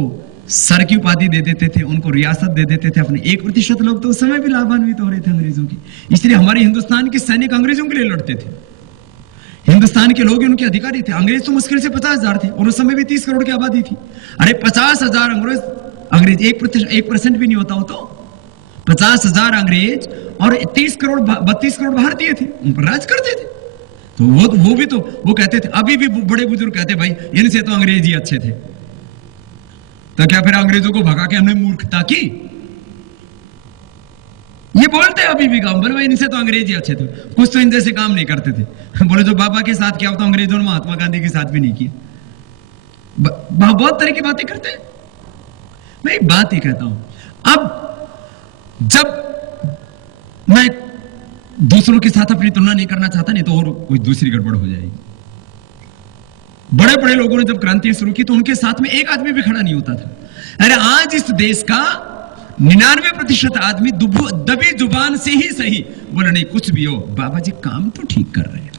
सर की उपाधि दे देते थे, उनको रियासत दे देते थे। अपने 1% लोग तो उस समय भी लाभान्वित हो रहे थे अंग्रेजों की। इसलिए हमारे हिंदुस्तान के सैनिक अंग्रेजों के लिए लड़ते थे, हिंदुस्तान के लोग उनके अधिकारी थे। अंग्रेज तो मुश्किल से 50,000 थे और उस समय भी 30 करोड़ की आबादी थी। अरे 50,000 अंग्रेज 1% भी नहीं होता हो तो 50,000 अंग्रेज और 32 करोड़ भारतीय थे, उन पर राज करते थे। तो वो भी तो वो कहते थे, अभी भी बड़े बुजुर्ग कहते भाई इनसे तो अंग्रेज ही अच्छे थे। तो क्या फिर अंग्रेजों को भगा के हमने मूर्खता की? ये बोलते अभी भी काम, बोले भाई इनसे तो अंग्रेज ही अच्छे थे, कुछ तो इन जैसे काम नहीं करते थे। बोले जो बाबा के साथ किया हो तो अंग्रेजों ने महात्मा गांधी के साथ भी नहीं किया। बहुत तरह की बातें करते हैं। मैं एक बात ही कहता हूं, अब जब मैं दूसरों के साथ अपनी तुलना नहीं करना चाहता, नहीं तो और कोई दूसरी गड़बड़ हो जाएगी। बड़े बड़े लोगों ने जब क्रांति शुरू की तो उनके साथ में एक आदमी भी खड़ा नहीं होता था। अरे आज इस देश का 99% आदमी दबी जुबान से ही सही बोले, नहीं कुछ भी हो बाबा जी काम तो ठीक कर रहे हैं।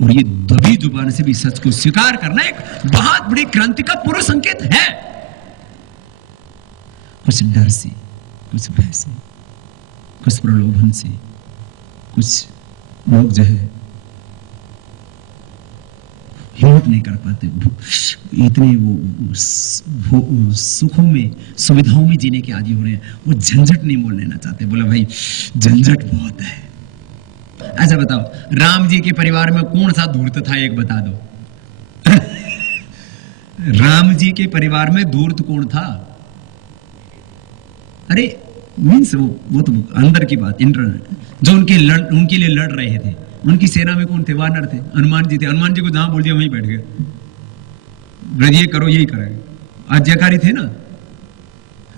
और ये दबी जुबान से भी सच को स्वीकार करना एक बहुत बड़ी क्रांति का पूर्व संकेत है। कुछ डर से, कुछ भय से, कुछ प्रलोभन से, कुछ लोग जो है हिम्मत नहीं कर पाते, इतने वो सुखों में, सुविधाओं में जीने के आदी हो रहे हैं, वो झंझट नहीं मोल लेना चाहते। बोला भाई झंझट बहुत है। अच्छा बताओ, राम जी के परिवार में कौन सा धूर्त था, एक बता दो। राम जी के परिवार में धूर्त कौन था? अरे मीन्स वो तो अंदर की बात, इंटरनल, जो उनके लिए लड़ रहे थे। उनकी सेना में कौन थे? वानर थे, हनुमान जी थे। हनुमान जी को जहां बोल दिया वहीं बैठ गए, ये करो यही करेंगे, आज्ञाकारी थे ना।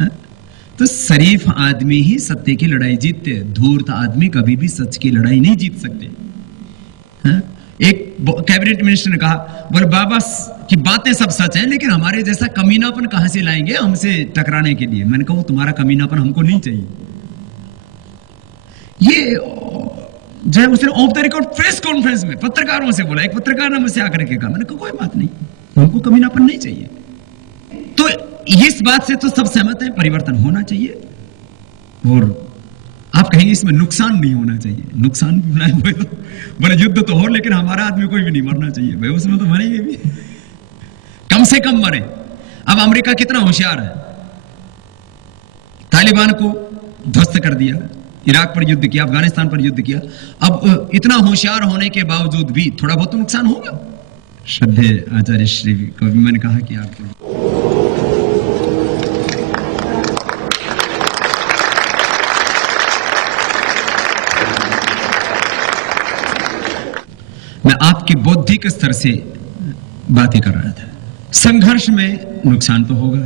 हा? तो शरीफ आदमी ही सत्य की लड़ाई जीतते, धूर्त आदमी कभी भी सच की लड़ाई नहीं जीत सकते। हा? एक कैबिनेट मिनिस्टर ने कहा, बोले बाबा की बातें सब सच हैं, लेकिन हमारे जैसा कमीनापन कहां से लाएंगे हमसे टकराने के लिए? मैंने कहा तुम्हारा कमीनापन हमको नहीं चाहिए। ये जो है उसने of the record press conference में पत्रकारों से बोला, एक पत्रकार ने मुझसे आकर के कहा, मैंने कहा कोई बात नहीं, हमको कमीनापन नहीं चाहिए। तो इस बात से तो सब सहमत है, परिवर्तन होना चाहिए। और आप कहेंगे इसमें नुकसान नहीं होना चाहिए। नुकसान भी होना है, बोले युद्ध तो हो लेकिन हमारा आदमी कोई भी नहीं मरना चाहिए। भाई उसमें तो मरेंगे भी, कम से कम मरे। अब अमेरिका कितना होशियार है, तालिबान को ध्वस्त कर दिया, इराक पर युद्ध किया, अफगानिस्तान पर युद्ध किया। अब इतना होशियार होने के बावजूद भी थोड़ा बहुत तो नुकसान होगा। श्रद्धेय आचार्य श्री को भी मैंने कहा कि आपको आपके बौद्धिक स्तर से बातें कर रहा था। संघर्ष में नुकसान तो होगा,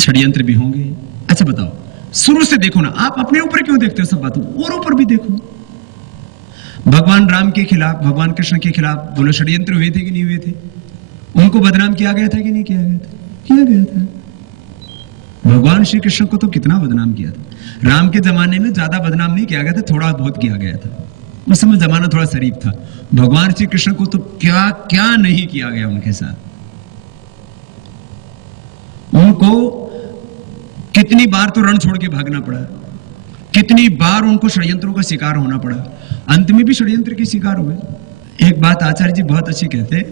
षड्यंत्र भी होंगे। अच्छा बताओ, शुरू से देखो ना, आप अपने ऊपर क्यों देखते हो सब बातों, और ऊपर भी देखो। भगवान राम के खिलाफ, भगवान कृष्ण के खिलाफ बोलो षड्यंत्र हुए थे कि नहीं हुए थे? उनको बदनाम किया गया था कि नहीं किया गया था? किया गया था। भगवान श्री कृष्ण को तो कितना बदनाम किया था। राम के जमाने में ज्यादा बदनाम नहीं किया गया था, थोड़ा बहुत किया गया था। उस समय जमाना थोड़ा शरीफ था। भगवान श्री कृष्ण को तो क्या क्या नहीं किया गया उनके साथ। उनको कितनी बार तो रण छोड़ के भागना पड़ा, कितनी बार उनको षड्यंत्रों का शिकार होना पड़ा, अंत में भी षड्यंत्र के शिकार हुए। एक बात आचार्य जी बहुत अच्छी कहते हैं,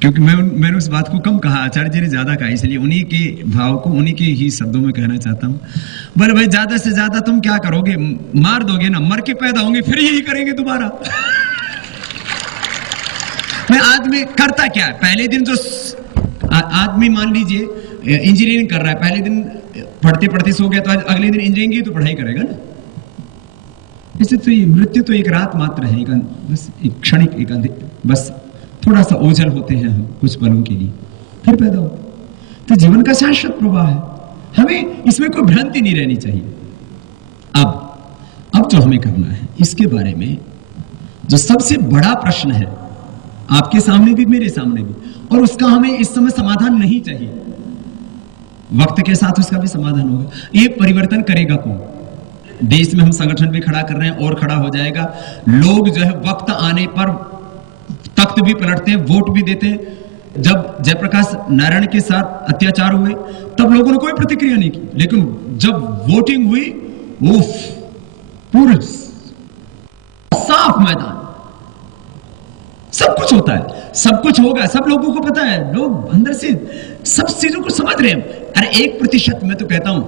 क्योंकि मैंने उस बात को कम कहा, आचार्य जी ने ज्यादा कहा, इसलिए उन्हीं के भाव को उन्हीं के ही शब्दों में कहना चाहता हूं। बोले भाई ज्यादा से ज्यादा तुम क्या करोगे, मार दोगे ना, मर के पैदा होंगे फिर यही करेंगे दोबारा। मैं आदमी करता क्या है, पहले दिन जो आदमी मान लीजिए इंजीनियरिंग कर रहा है, पहले दिन पढ़ते पढ़ते सो गया तो अगले दिन इंजीनियरिंग की तो पढ़ाई करेगा ना। इससे तो ये मृत्यु तो एक रात मात्र है, बस एक क्षणिक, एक बस थोड़ा सा ओझल होते हैं हम कुछ पलों के लिए, फिर पैदा होते। तो जीवन का शाश्वत प्रवाह है, हमें इसमें कोई भ्रांति नहीं रहनी चाहिए। अब जो हमें करना है इसके बारे में जो सबसे बड़ा प्रश्न है, आपके सामने भी मेरे सामने भी, और उसका हमें इस समय समाधान नहीं चाहिए, वक्त के साथ उसका भी समाधान होगा। ये परिवर्तन करेगा कौन? देश में हम संगठन भी खड़ा कर रहे हैं और खड़ा हो जाएगा। लोग जो है वक्त आने पर तख्त भी पलटते हैं, वोट भी देते हैं। जब जयप्रकाश नारायण के साथ अत्याचार हुए तब लोगों ने कोई प्रतिक्रिया नहीं की, लेकिन जब वोटिंग हुई, उफ, पूरे साफ मैदान, सब कुछ होता है, सब कुछ होगा, सब लोगों को पता है, लोग अंदर से सब चीजों को समझ रहे हैं। अरे 1%, मैं तो कहता हूं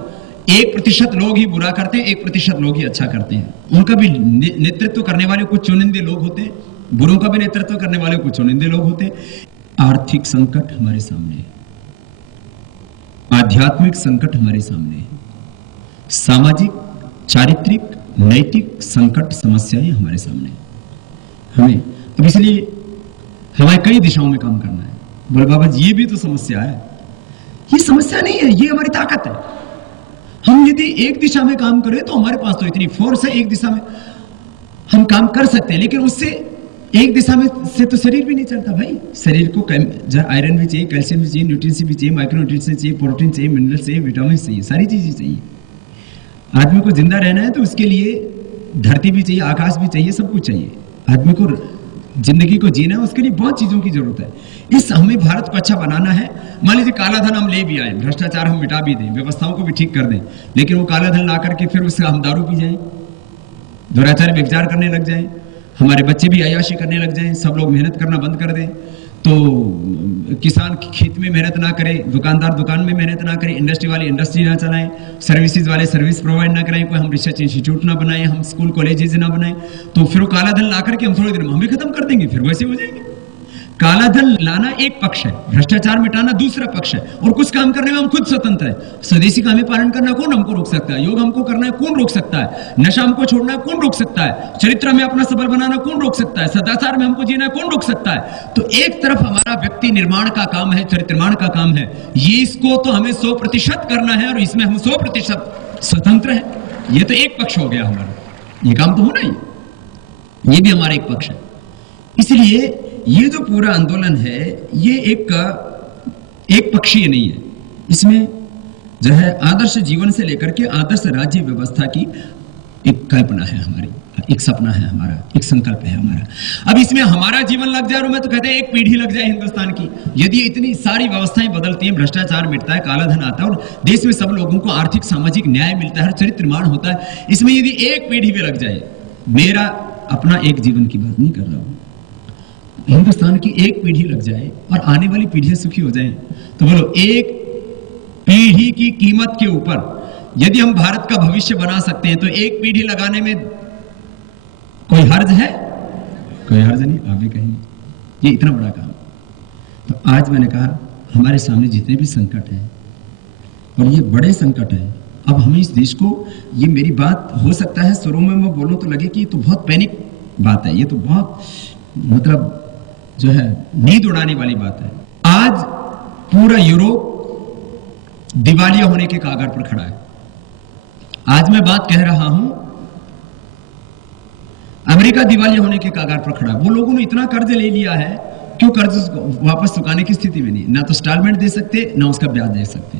1% लोग ही बुरा करते हैं, 1% लोग ही अच्छा करते हैं। उनका भी नेतृत्व करने वाले कुछ चुनिंदे लोग होते हैं, बुरों का भी नेतृत्व करने वाले कुछ चुनिंदे लोग होते हैं। आर्थिक संकट हमारे सामने है, आध्यात्मिक संकट हमारे सामने है, सामाजिक, चारित्रिक, नैतिक संकट, समस्याएं हमारे सामने है। हमें अब इसलिए हमें कई दिशाओं में काम करना है। बोले बाबा जी ये भी तो समस्या है। ये समस्या नहीं है, ये हमारी ताकत है। हम यदि एक दिशा में काम करें तो हमारे पास तो इतनी फोर्स है, एक दिशा में हम काम कर सकते हैं, लेकिन उससे एक दिशा में से तो शरीर भी नहीं चलता भाई। शरीर को आयरन भी चाहिए, कैल्शियम भी चाहिए, न्यूट्रिएंट्स भी चाहिए, माइक्रो न्यूट्रिएंट्स चाहिए, प्रोटीन चाहिए, मिनरल चाहिए, विटामिन चाहिए, सारी चीजें चाहिए। आदमी को जिंदा रहना है तो उसके लिए धरती भी चाहिए, आकाश भी चाहिए, सब कुछ चाहिए। आदमी को जिंदगी को जीना है, उसके लिए बहुत चीजों की जरूरत है। इस हमें भारत को अच्छा बनाना है। मान लीजिए काला धन हम ले भी आए, भ्रष्टाचार हम मिटा भी दें, व्यवस्थाओं को भी ठीक कर दें, लेकिन वो काला धन ला करके फिर उससे हम दारू पी जाएं, दुराचार व्यभिचार करने लग जाएं, हमारे बच्चे भी अय्याशी करने लग जाएं, सब लोग मेहनत करना बंद कर दें, तो किसान खेत में मेहनत ना करे, दुकानदार दुकान में मेहनत ना करे, इंडस्ट्री वाले इंडस्ट्री ना चलाएं, सर्विसेज वाले सर्विस प्रोवाइड ना कराएं, कोई हम रिसर्च इंस्टीट्यूट ना बनाएं, हम स्कूल कॉलेजेस ना बनाएं, तो फिर वो काला धन ला करके हम थोड़ी देर में हम भी खत्म कर देंगे, फिर वैसे हो जाएंगे। काला धन लाना एक पक्ष है, भ्रष्टाचार मिटाना दूसरा पक्ष है, और कुछ काम करने में हम खुद स्वतंत्र है। स्वदेशी का हमें पालन करना कौन हमको रोक सकता है? योग हमको करना है, कौन रोक सकता है? नशा हमको छोड़ना है, कौन रोक सकता है? चरित्र में अपना सबल बनाना कौन रोक सकता है? सदाचार में हमको जीना कौन रोक सकता है? तो एक तरफ हमारा व्यक्ति निर्माण का काम है, चरित्र निर्माण का काम है, ये इसको तो हमें 100% करना है, और इसमें हम 100% स्वतंत्र है। ये तो एक पक्ष हो गया हमारा, ये काम तो होना ही, ये भी हमारा एक पक्ष है। इसलिए ये जो पूरा आंदोलन है ये एक पक्षीय नहीं है, इसमें जो है आदर्श जीवन से लेकर के आदर्श राज्य व्यवस्था की एक कल्पना है हमारी, एक सपना है हमारा, एक संकल्प है हमारा। अब इसमें हमारा जीवन लग जाए, और मैं तो कहते हैं एक पीढ़ी लग जाए हिंदुस्तान की, यदि इतनी सारी व्यवस्थाएं बदलती हैं, भ्रष्टाचार मिटता है, काला धन आता है, और देश में सब लोगों को आर्थिक सामाजिक न्याय मिलता है, चरित्र निर्माण होता है, इसमें यदि एक पीढ़ी भी लग जाए, मेरा अपना एक जीवन की बात नहीं कर रहा हूं, हिंदुस्तान की एक पीढ़ी लग जाए और आने वाली पीढ़ियां सुखी हो जाएं, तो बोलो एक पीढ़ी की कीमत के ऊपर यदि हम भारत का भविष्य बना सकते हैं, तो एक पीढ़ी लगाने में कोई हर्ज है? कोई हर्ज नहीं, आप भी कहेंगे ये इतना बड़ा काम। तो आज मैंने कहा हमारे सामने जितने भी संकट हैं, और ये बड़े संकट हैं, अब हमें इस देश को, ये मेरी बात हो सकता है शुरू में मैं बोलूं तो लगे कि ये तो बहुत पैनिक बात है, ये तो बहुत मतलब जो है नींद उड़ाने वाली बात है। आज पूरा यूरोप दिवालिया होने के कगार पर खड़ा है। आज मैं बात कह रहा हूं, अमेरिका दिवालिया होने के कगार पर खड़ा है। वो लोगों ने इतना कर्ज ले लिया है कि वो कर्ज वापस चुकाने की स्थिति में नहीं, ना तो इंस्टॉलमेंट दे सकते ना उसका ब्याज दे सकते।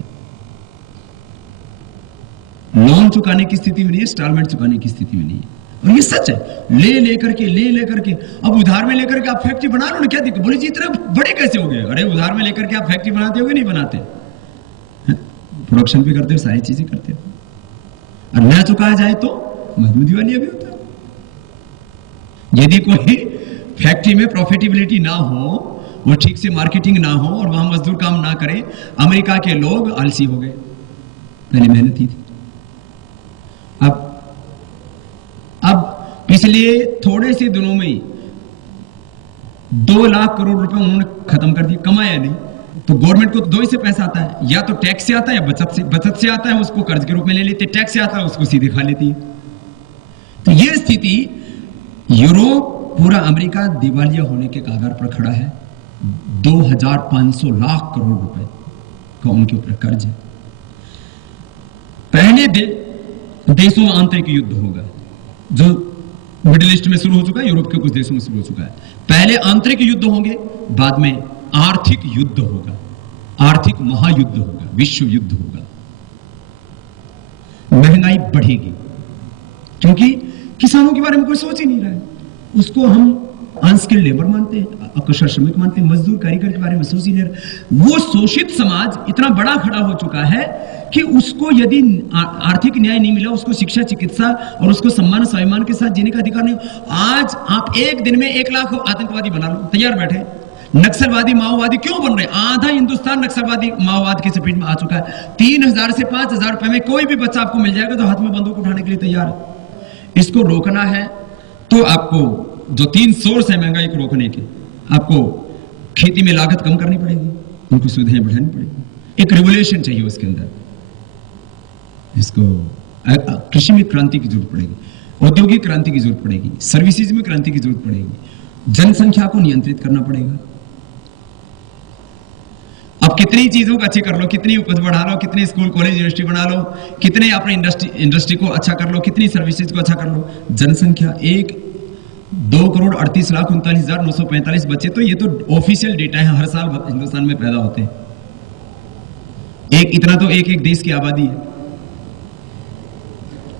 लोन चुकाने की स्थिति में नहीं, इंस्टॉलमेंट चुकाने की स्थिति में नहीं। और ये सच है। ले लेकर के अब उधार में लेकर के आप फैक्ट्री बना लो ना, क्या दिक्कत? बोले जी इतने बड़े कैसे हो गए? अरे उधार में लेकर के आप फैक्ट्री बनाते हो कि नहीं बनाते? प्रोडक्शन भी करते हो, सारी चीजें करते हो, और न चुकाया जाए तो मजदूर दिवालिया भी होता है। यदि कोई फैक्ट्री में प्रॉफिटेबिलिटी ना हो, वो ठीक से मार्केटिंग ना हो और वहां मजदूर काम ना करे, अमेरिका के लोग आलसी हो गए, पहले मेहनती थी। अब पिछले थोड़े से दिनों में 2 लाख करोड़ रुपए उन्होंने खत्म कर दिए, कमाया नहीं। तो गवर्नमेंट को दो ही से पैसा आता है, या तो टैक्स से आता है या बचत से आता है, उसको कर्ज के रूप में ले लेते, टैक्स से आता है उसको सीधे खा लेती है। तो ये स्थिति, यूरोप पूरा अमेरिका दिवालिया होने के कगार पर खड़ा है। 2500 लाख करोड़ रुपए का उनके ऊपर कर्ज है। पहले देशों में आंतरिक युद्ध होगा, जो मिडिल ईस्ट में शुरू हो चुका है, यूरोप के कुछ देशों में शुरू हो चुका है। पहले आंतरिक युद्ध होंगे, बाद में आर्थिक युद्ध होगा, आर्थिक महायुद्ध होगा, विश्व युद्ध होगा। महंगाई बढ़ेगी क्योंकि किसानों के बारे में कोई सोच ही नहीं रहा है। उसको हम अनस्किल्ड लेबर मानते हैं, अकुशल श्रमिक मानते हैं, मजदूर कारीगर के बारे में सोच ही नहीं रहा। वो शोषित समाज इतना बड़ा खड़ा हो चुका है कि उसको यदि आर्थिक न्याय नहीं मिला, उसको शिक्षा, चिकित्सा और उसको सम्मान स्वाभिमान के साथ जीने का अधिकार नहीं। आज आप एक दिन में 1 लाख आतंकवादी बना लो, तैयार बैठे। नक्सलवादी, माओवादी क्यों बन रहे? आधा हिंदुस्तान नक्सलवादी, माओवाद की चपेट में आ चुका है। 3000 से 5000 रुपए में कोई भी बच्चा आपको मिल जाएगा तो हाथ में बंदूक उठाने के लिए तैयार है। इसको रोकना है तो आपको जो 3 सोर्स है महंगाई को रोकने के, आपको खेती में लागत कम करनी पड़ेगी, उनको सुविधाएं बढ़ानी पड़ेगी, एक रेवोल्यूशन चाहिए उसके अंदर। इसको कृषि में क्रांति की जरूरत पड़ेगी, औद्योगिक क्रांति की जरूरत पड़ेगी, सर्विसेज में क्रांति की जरूरत पड़ेगी, जनसंख्या को नियंत्रित करना पड़ेगा। अब कितनी चीजों को अच्छी कर लो, कितनी उपज बढ़ा लो, कितनी स्कूल कॉलेज यूनिवर्सिटी बना लो, कितने अपने इंडस्ट्री को अच्छा कर लो, कितनी सर्विसेज को अच्छा कर लो, जनसंख्या 2,38,39,945 बच्चे, तो ये तो ऑफिशियल डेटा है, हर साल हिंदुस्तान में पैदा होते हैं। इतना तो एक देश की आबादी है।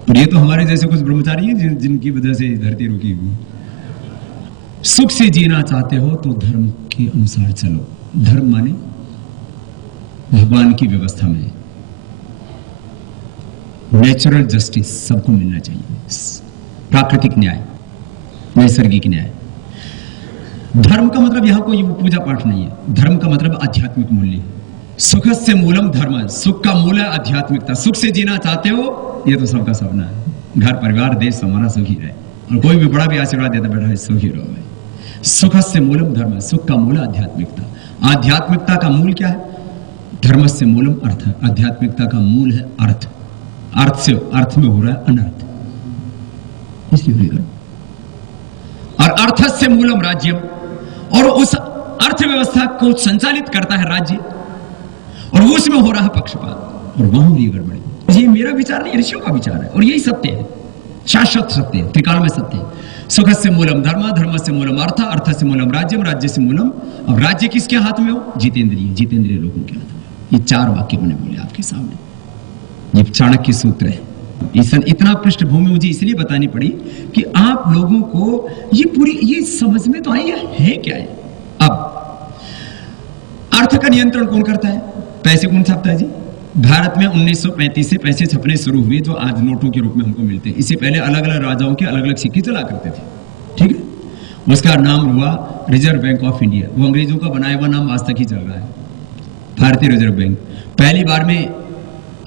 और ये तो हमारे जैसे कुछ ब्रह्मचारी हैं जिनकी वजह से धरती रुकी हुई। सुख से जीना चाहते हो तो धर्म के अनुसार चलो। धर्म माने भगवान की व्यवस्था में नेचुरल जस्टिस सबको मिलना चाहिए, प्राकृतिक न्याय, नैसर्गिक न्याय। धर्म का मतलब यहां कोई पूजा पाठ नहीं है। धर्म का मतलब आध्यात्मिक मूल्य। सुखस्य मूलम धर्म, सुख का मूल है आध्यात्मिकता। सुख से जीना चाहते हो, ये तो सबका सपना है, घर परिवार देश हमारा सुखी रहे, और कोई भी बड़ा भी आशीर्वाद देता बैठा है सुखी रहो भाई। सुखस्य मूलम धर्म, सुख का मूल आध्यात्मिकता। आध्यात्मिकता का मूल क्या है? धर्मस्य मूलम अर्थ, आध्यात्मिकता का मूल है अर्थ। अर्थ में हो रहा है अनर्थ, इसलिए और अर्थस्य मूलम राज्यम, और उस अर्थव्यवस्था को संचालित करता है राज्य, और उसमें हो रहा है पक्षपात, और वहां भी गड़बड़ी। ये मेरा विचार नहीं, ऋषियों का विचार है, और यही सत्य है, शाश्वत सत्य है, त्रिकाल में सत्य है। सुखस्य मूलम धर्म, धर्मस्य मूलम अर्थ, अर्थस्य मूलम राज्यम, राज्यस्य मूलम। अब राज्य किसके हाथ में हो? जितेंद्रिय लोगों के हाथ में। ये 4 वाक्य मैंने बोले आपके सामने, ये चाणक्य सूत्र है। इतना पृष्ठभूमि मुझे इसलिए बतानी पड़ी कि आप लोगों को ये समझ में तो आई है क्या है। अब अर्थ का नियंत्रण कौन करता है? पैसे कौन छापता है जी? भारत में 1935 से पैसे छपने शुरू हुए, जो आज नोटों के रूप में हमको मिलते हैं। इससे पहले अलग अलग राजाओं के अलग अलग सिक्के चला करते थे, ठीक है। उसका नाम हुआ रिजर्व बैंक ऑफ इंडिया। वो अंग्रेजों का बनाया हुआ नाम आज तक ही चल रहा है, भारतीय रिजर्व बैंक। पहली बार में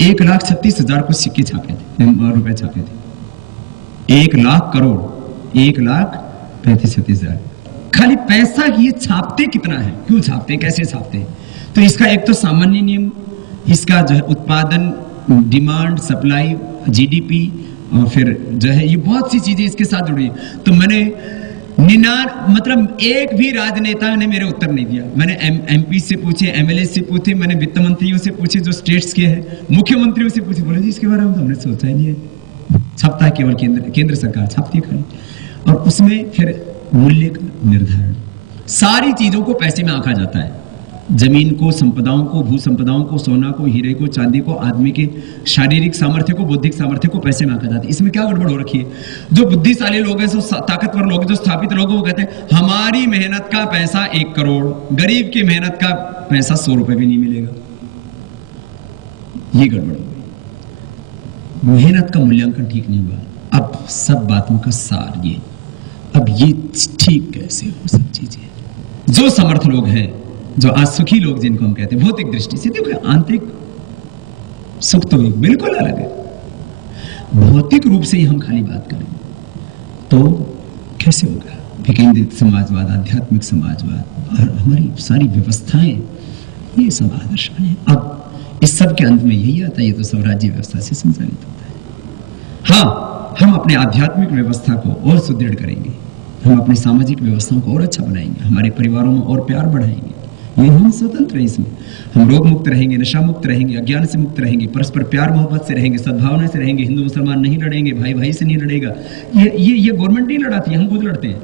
1,36,000 कुछ सिक्के छापे थे, रुपए छापे थे। 1 लाख करोड़, 1,35,000 खाली पैसा। ये छापते कितना है, क्यों छापते, कैसे छापते? तो इसका एक तो सामान्य नियम, इसका जो है उत्पादन, डिमांड, सप्लाई, जीडीपी, और फिर जो है ये बहुत सी चीजें इसके साथ जुड़ी। तो मैंने मतलब एक भी राजनेता ने मेरे उत्तर नहीं दिया। मैंने एमपी से पूछे, एमएलए से पूछे, मैंने वित्त मंत्रियों से पूछे जो स्टेट्स के हैं, मुख्यमंत्रियों से पूछे, बोले जी इसके बारे में तो हमने सोचा ही नहीं है। छपता है केवल केंद्र सरकार छापती है खाली, और उसमें फिर मूल्य का निर्धारण, सारी चीजों को पैसे में आंका जाता है। जमीन को, संपदाओं को, भू संपदाओं को, सोना को, हीरे को, चांदी को, आदमी के शारीरिक सामर्थ्य को, बौद्धिक सामर्थ्य को पैसे में आंका जाता है। इसमें क्या गड़बड़ हो रखी है? जो बुद्धिशाली लोग हैं, जो ताकतवर लोग हैं, जो स्थापित लोग हैं, वो कहते हैं हमारी मेहनत का पैसा 1 करोड़, गरीब की मेहनत का पैसा 100 रुपए भी नहीं मिलेगा। ये गड़बड़ हो गई, मेहनत का मूल्यांकन ठीक नहीं हुआ। अब सब बातों का सार ये, अब ये ठीक कैसे हो सब चीजें? जो समर्थ लोग हैं, जो आज सुखी लोग जिनको हम कहते हैं भौतिक दृष्टि से, देखो आंतरिक सुख तो एक बिल्कुल अलग है। भौतिक रूप से ही हम खाली बात करें तो कैसे होगा? विकेंद्रित समाजवाद, आध्यात्मिक समाजवाद और हमारी सारी व्यवस्थाएं, ये सब आदर्शाएं हैं। अब इस सब के अंत में यही आता है, ये तो सब राज्य व्यवस्था से संचालित होता है। हाँ, हम अपने आध्यात्मिक व्यवस्था को और सुदृढ़ करेंगे, हम अपनी सामाजिक व्यवस्थाओं को और अच्छा बनाएंगे, हमारे परिवारों में और प्यार बढ़ाएंगे। ये हम स्वतंत्र हैं, इसमें हम रोग मुक्त रहेंगे, नशा मुक्त रहेंगे, अज्ञान से मुक्त रहेंगे, परस्पर प्यार मोहब्बत से रहेंगे, सद्भावना से रहेंगे, हिंदू मुसलमान नहीं लड़ेंगे, भाई भाई से नहीं लड़ेगा। ये गवर्नमेंट नहीं लड़ाती है, हम खुद लड़ते हैं।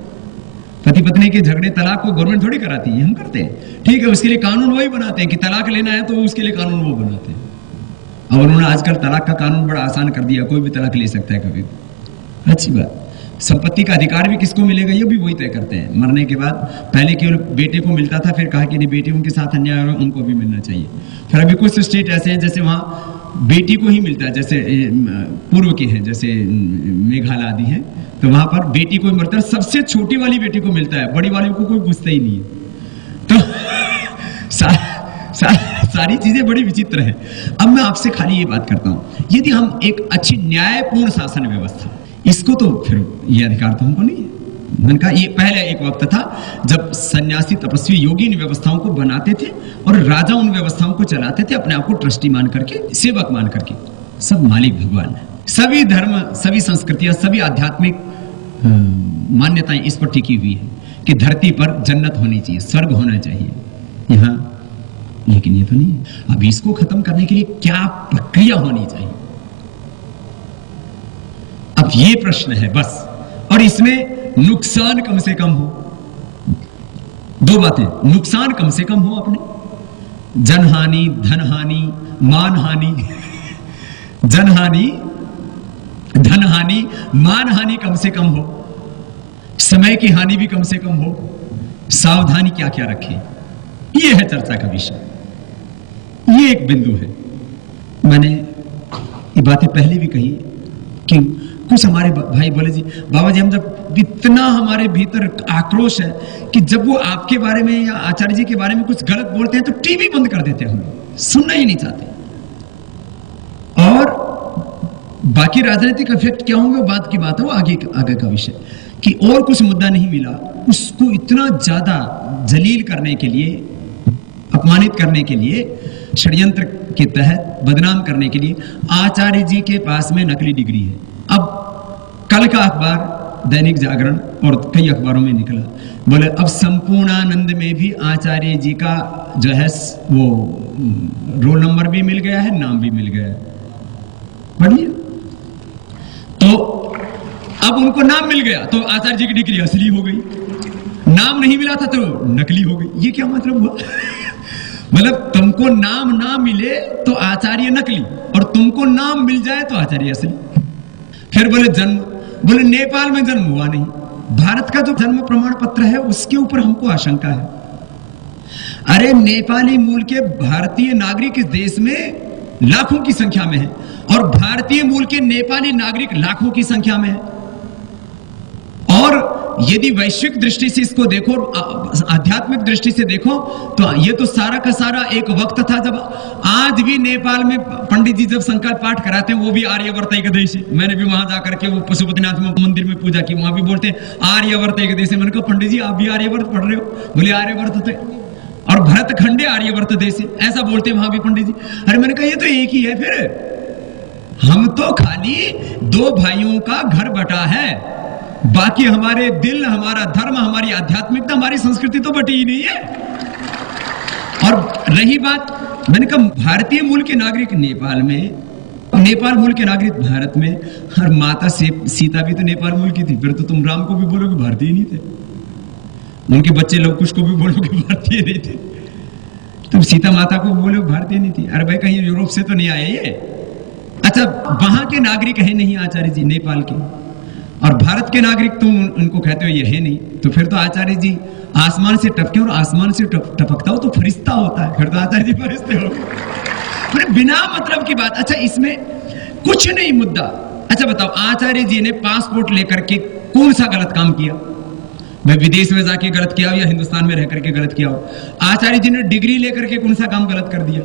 पति पत्नी के झगड़े, तलाक को गवर्नमेंट थोड़ी कराती है, हम करते हैं। ठीक है, उसके लिए कानून वही बनाते हैं कि तलाक लेना है तो उसके लिए कानून वो बनाते हैं। और उन्होंने आजकल तलाक का कानून बड़ा आसान कर दिया, कोई भी तलाक ले सकता है कभी। अच्छी बात। संपत्ति का अधिकार भी किसको मिलेगा ये भी वही तय करते हैं मरने के बाद। पहले केवल बेटे को मिलता था, फिर कहा कि नहीं, बेटे उनके साथ अन्याय हो उनको भी मिलना चाहिए। फिर अभी कुछ स्टेट ऐसे हैं जैसे वहाँ बेटी को ही मिलता है, जैसे पूर्व के हैं, जैसे मेघालय आदि हैं, तो वहां पर बेटी को मिलता है, सबसे छोटी वाली बेटी को मिलता है, बड़ी वाली को कोई पूछता ही नहीं है। तो सारी चीजें बड़ी विचित्र है। अब मैं आपसे खाली ये बात करता हूं, यदि हम एक अच्छी न्यायपूर्ण शासन व्यवस्था, इसको तो फिर ये अधिकार तो हमको नहीं है। मैंने कहा ये पहले एक वक्त था जब सन्यासी तपस्वी योगी इन व्यवस्थाओं को बनाते थे और राजा उन व्यवस्थाओं को चलाते थे, अपने आप को ट्रस्टी मान करके, सेवक मान करके। सब मालिक भगवान है। सभी धर्म, सभी संस्कृतियां, सभी आध्यात्मिक मान्यताएं इस पर टिकी हुई है कि धरती पर जन्नत होनी चाहिए, स्वर्ग होना चाहिए यहाँ, लेकिन ये तो नहीं है। अब इसको खत्म करने के लिए क्या प्रक्रिया होनी चाहिए, अब ये प्रश्न है बस। और इसमें नुकसान कम से कम हो। दो बातें, नुकसान कम से कम हो, अपने जनहानि, धनहानि, मानहानि, जनहानि, धनहानि, मानहानि कम से कम हो, समय की हानि भी कम से कम हो, सावधानी क्या क्या रखें, यह है चर्चा का विषय। ये एक बिंदु है। मैंने ये बातें पहले भी कही कि कुछ हमारे भाई बोले जी बाबा जी, हम जब इतना हमारे भीतर आक्रोश है कि जब वो आपके बारे में या आचार्य जी के बारे में कुछ गलत बोलते हैं तो टीवी बंद कर देते हैं, हम सुनना ही नहीं चाहते। और बाकी राजनीतिक इफेक्ट क्या होंगे, बात की बात है, वो आगे का विषय। कि और कुछ मुद्दा नहीं मिला, उसको इतना ज्यादा जलील करने के लिए, अपमानित करने के लिए, षड्यंत्र के तहत बदनाम करने के लिए आचार्य जी के पास में नकली डिग्री है। अब कल का अखबार दैनिक जागरण और कई अखबारों में निकला, बोले अब संपूर्णानंद में भी आचार्य जी का जो है वो रोल नंबर भी मिल गया है, नाम भी मिल गया है। पढ़िए तो अब उनको नाम मिल गया तो आचार्य जी की डिग्री असली हो गई, नाम नहीं मिला था तो नकली हो गई। ये क्या मतलब हुआ? मतलब तुमको नाम ना मिले तो आचार्य नकली, और तुमको नाम मिल जाए तो आचार्य असली। फिर बोले जन्म, बोले नेपाल में जन्म हुआ नहीं, भारत का जो जन्म प्रमाण पत्र है उसके ऊपर हमको आशंका है। अरे नेपाली मूल के भारतीय नागरिक इस देश में लाखों की संख्या में है, और भारतीय मूल के नेपाली नागरिक लाखों की संख्या में है। और यदि वैश्विक दृष्टि से इसको देखो, आध्यात्मिक दृष्टि से देखो, तो ये तो सारा का सारा एक वक्त था जब आज भी नेपाल में पंडित जी जब संकल्प पाठ कराते हैं वो भी आर्यवर्त एकादशी से। मैंने भी वहां जाकर के वो पशुपतिनाथ मंदिर में पूजा की, वहां भी बोलते हैं आर्यवर्त एकादशी। मैंने कहा पंडित जी आप भी आर्यवर्त पढ़ रहे हो? बोले आर्यवर्त थे और भरत खंडे आर्यवर्त देश, ऐसा बोलते हैं वहां भी पंडित जी। अरे मैंने कहा ये तो एक ही है, फिर हम तो खाली दो भाइयों का घर बटा है, बाकी हमारे दिल, हमारा धर्म, हमारी आध्यात्मिकता, हमारी संस्कृति तो बटी ही नहीं है। और रही बात, मैंने कहा भारतीय मूल के नागरिक नेपाल में, नेपाल मूल के नागरिक भारत में, और माता सीता भी तो नेपाल मूल की थी, फिर तो तुम राम को भी बोलोगे भारतीय नहीं थे, उनके बच्चे लव कुश को भी बोलोगे भारतीय नहीं थे, तुम सीता माता को बोलोगे भारतीय नहीं थी। अरे भाई कहीं यूरोप से तो नहीं आए ये। अच्छा, वहां के नागरिक है नहीं आचार्य जी नेपाल के, और भारत के नागरिक तुम उनको कहते हो ये है नहीं, तो फिर तो आचार्य जी आसमान से टपके, और आसमान से टपकता हो तो फरिश्ता होता है, फिर तो आचार्य जी फरिश्ते हो गए। बिना मतलब की बात। अच्छा, इसमें कुछ नहीं मुद्दा। अच्छा बताओ, आचार्य जी ने पासपोर्ट लेकर के कौन सा गलत काम किया? मैं विदेश में जाके गलत किया हो या हिंदुस्तान में रह करके गलत किया हो? आचार्य जी ने डिग्री लेकर के कौन सा काम गलत कर दिया?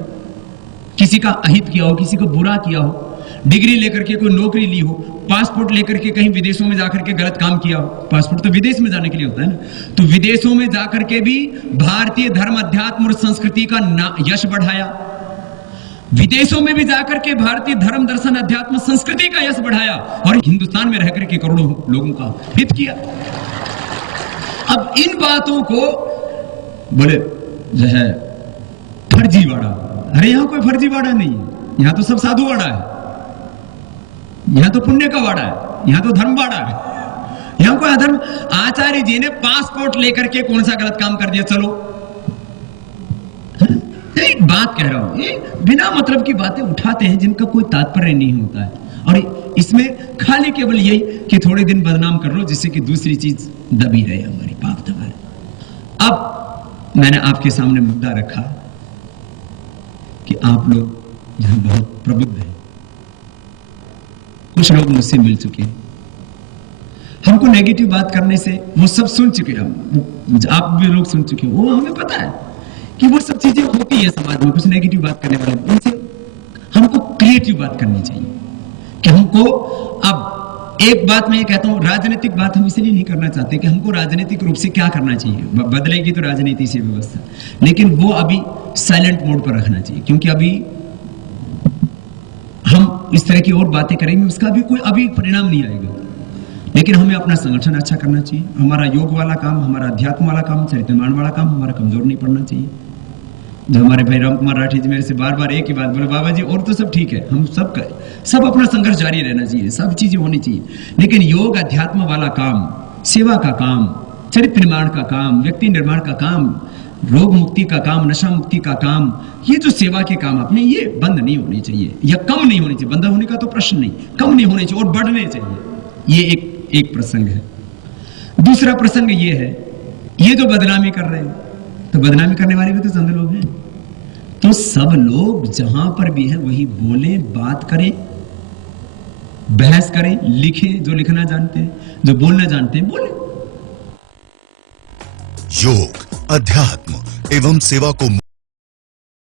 किसी का अहित किया हो, किसी को बुरा किया हो, डिग्री लेकर के कोई नौकरी ली हो, पासपोर्ट लेकर के कहीं विदेशों में जाकर के गलत काम किया हो? पासपोर्ट तो विदेश में जाने के लिए होता है ना। तो विदेशों में जाकर के भी भारतीय धर्म, अध्यात्म और संस्कृति का यश बढ़ाया, विदेशों में भी जाकर के भारतीय धर्म, दर्शन, अध्यात्म, संस्कृति का यश बढ़ाया, और हिंदुस्तान में रहकर के करोड़ों लोगों का हित किया। अब इन बातों को बोले जो है फर्जीवाड़ा। अरे यहां कोई फर्जीवाड़ा नहीं है, यहां तो सब साधुवाड़ा है, यहां तो पुण्य का वाड़ा है, यहां तो धर्मवाड़ा है, यहां कोई अधर्म। आचार्य जी ने पासपोर्ट लेकर के कौन सा गलत काम कर दिया? चलो एक बात कह रहा हूं, ये बिना मतलब की बातें उठाते हैं जिनका कोई तात्पर्य नहीं होता है, और इसमें खाली केवल यही कि थोड़े दिन बदनाम कर लो जिससे कि दूसरी चीज दबी रहे, हमारी पाप दबा रहे। अब मैंने आपके सामने मुद्दा रखा कि आप लोग यहां बहुत प्रबुद्ध हैं, कुछ लोग मुझसे मिल चुके हैं, हमको नेगेटिव बात करने से वो सब सुन चुके हैं, आप भी लोग सुन चुके हो, वो हमें पता है कि वो सब चीजें होती है समाज में, कुछ नेगेटिव बात करने वाले, उनसे हमको क्रिएटिव बात करनी चाहिए कि हमको। अब एक बात मैं ये कहता हूं, राजनीतिक बात हम इसलिए नहीं करना चाहते कि हमको राजनीतिक रूप से क्या करना चाहिए, बदलेगी तो राजनीति से व्यवस्था, लेकिन वो अभी साइलेंट मोड पर रखना चाहिए, क्योंकि अभी हम इस तरह की और बातें करेंगे उसका भी कोई अभी परिणाम नहीं आएगा। लेकिन हमें अपना संगठन अच्छा करना चाहिए, हमारा योग वाला काम, हमारा अध्यात्म वाला काम, चरित्रमान वाला काम हमारा कमजोर नहीं पड़ना चाहिए। जो हमारे भाई राम कुमार राठी जी मेरे से बार बार एक ही बात बोले, बाबा जी और तो सब ठीक है, हम सब अपना संघर्ष जारी रहना चाहिए, सब चीजें होनी चाहिए, लेकिन योग अध्यात्म वाला काम, सेवा का काम, चरित्र निर्माण का काम, व्यक्ति निर्माण का काम, रोग मुक्ति का काम, नशा मुक्ति का काम, ये जो सेवा के काम अपने, ये बंद नहीं होने चाहिए या कम नहीं होनी चाहिए। बंद होने का तो प्रश्न नहीं, कम नहीं होने चाहिए और बढ़ने चाहिए। ये एक प्रसंग है। दूसरा प्रसंग ये है, ये जो बदनामी कर रहे हैं, तो बदनामी करने वाले भी तो चंद लोग हैं, तो सब लोग जहां पर भी है वही बोले, बात करें, बहस करें, लिखें, जो लिखना जानते हैं, जो बोलना जानते हैं बोले। योग, अध्यात्म एवं सेवा को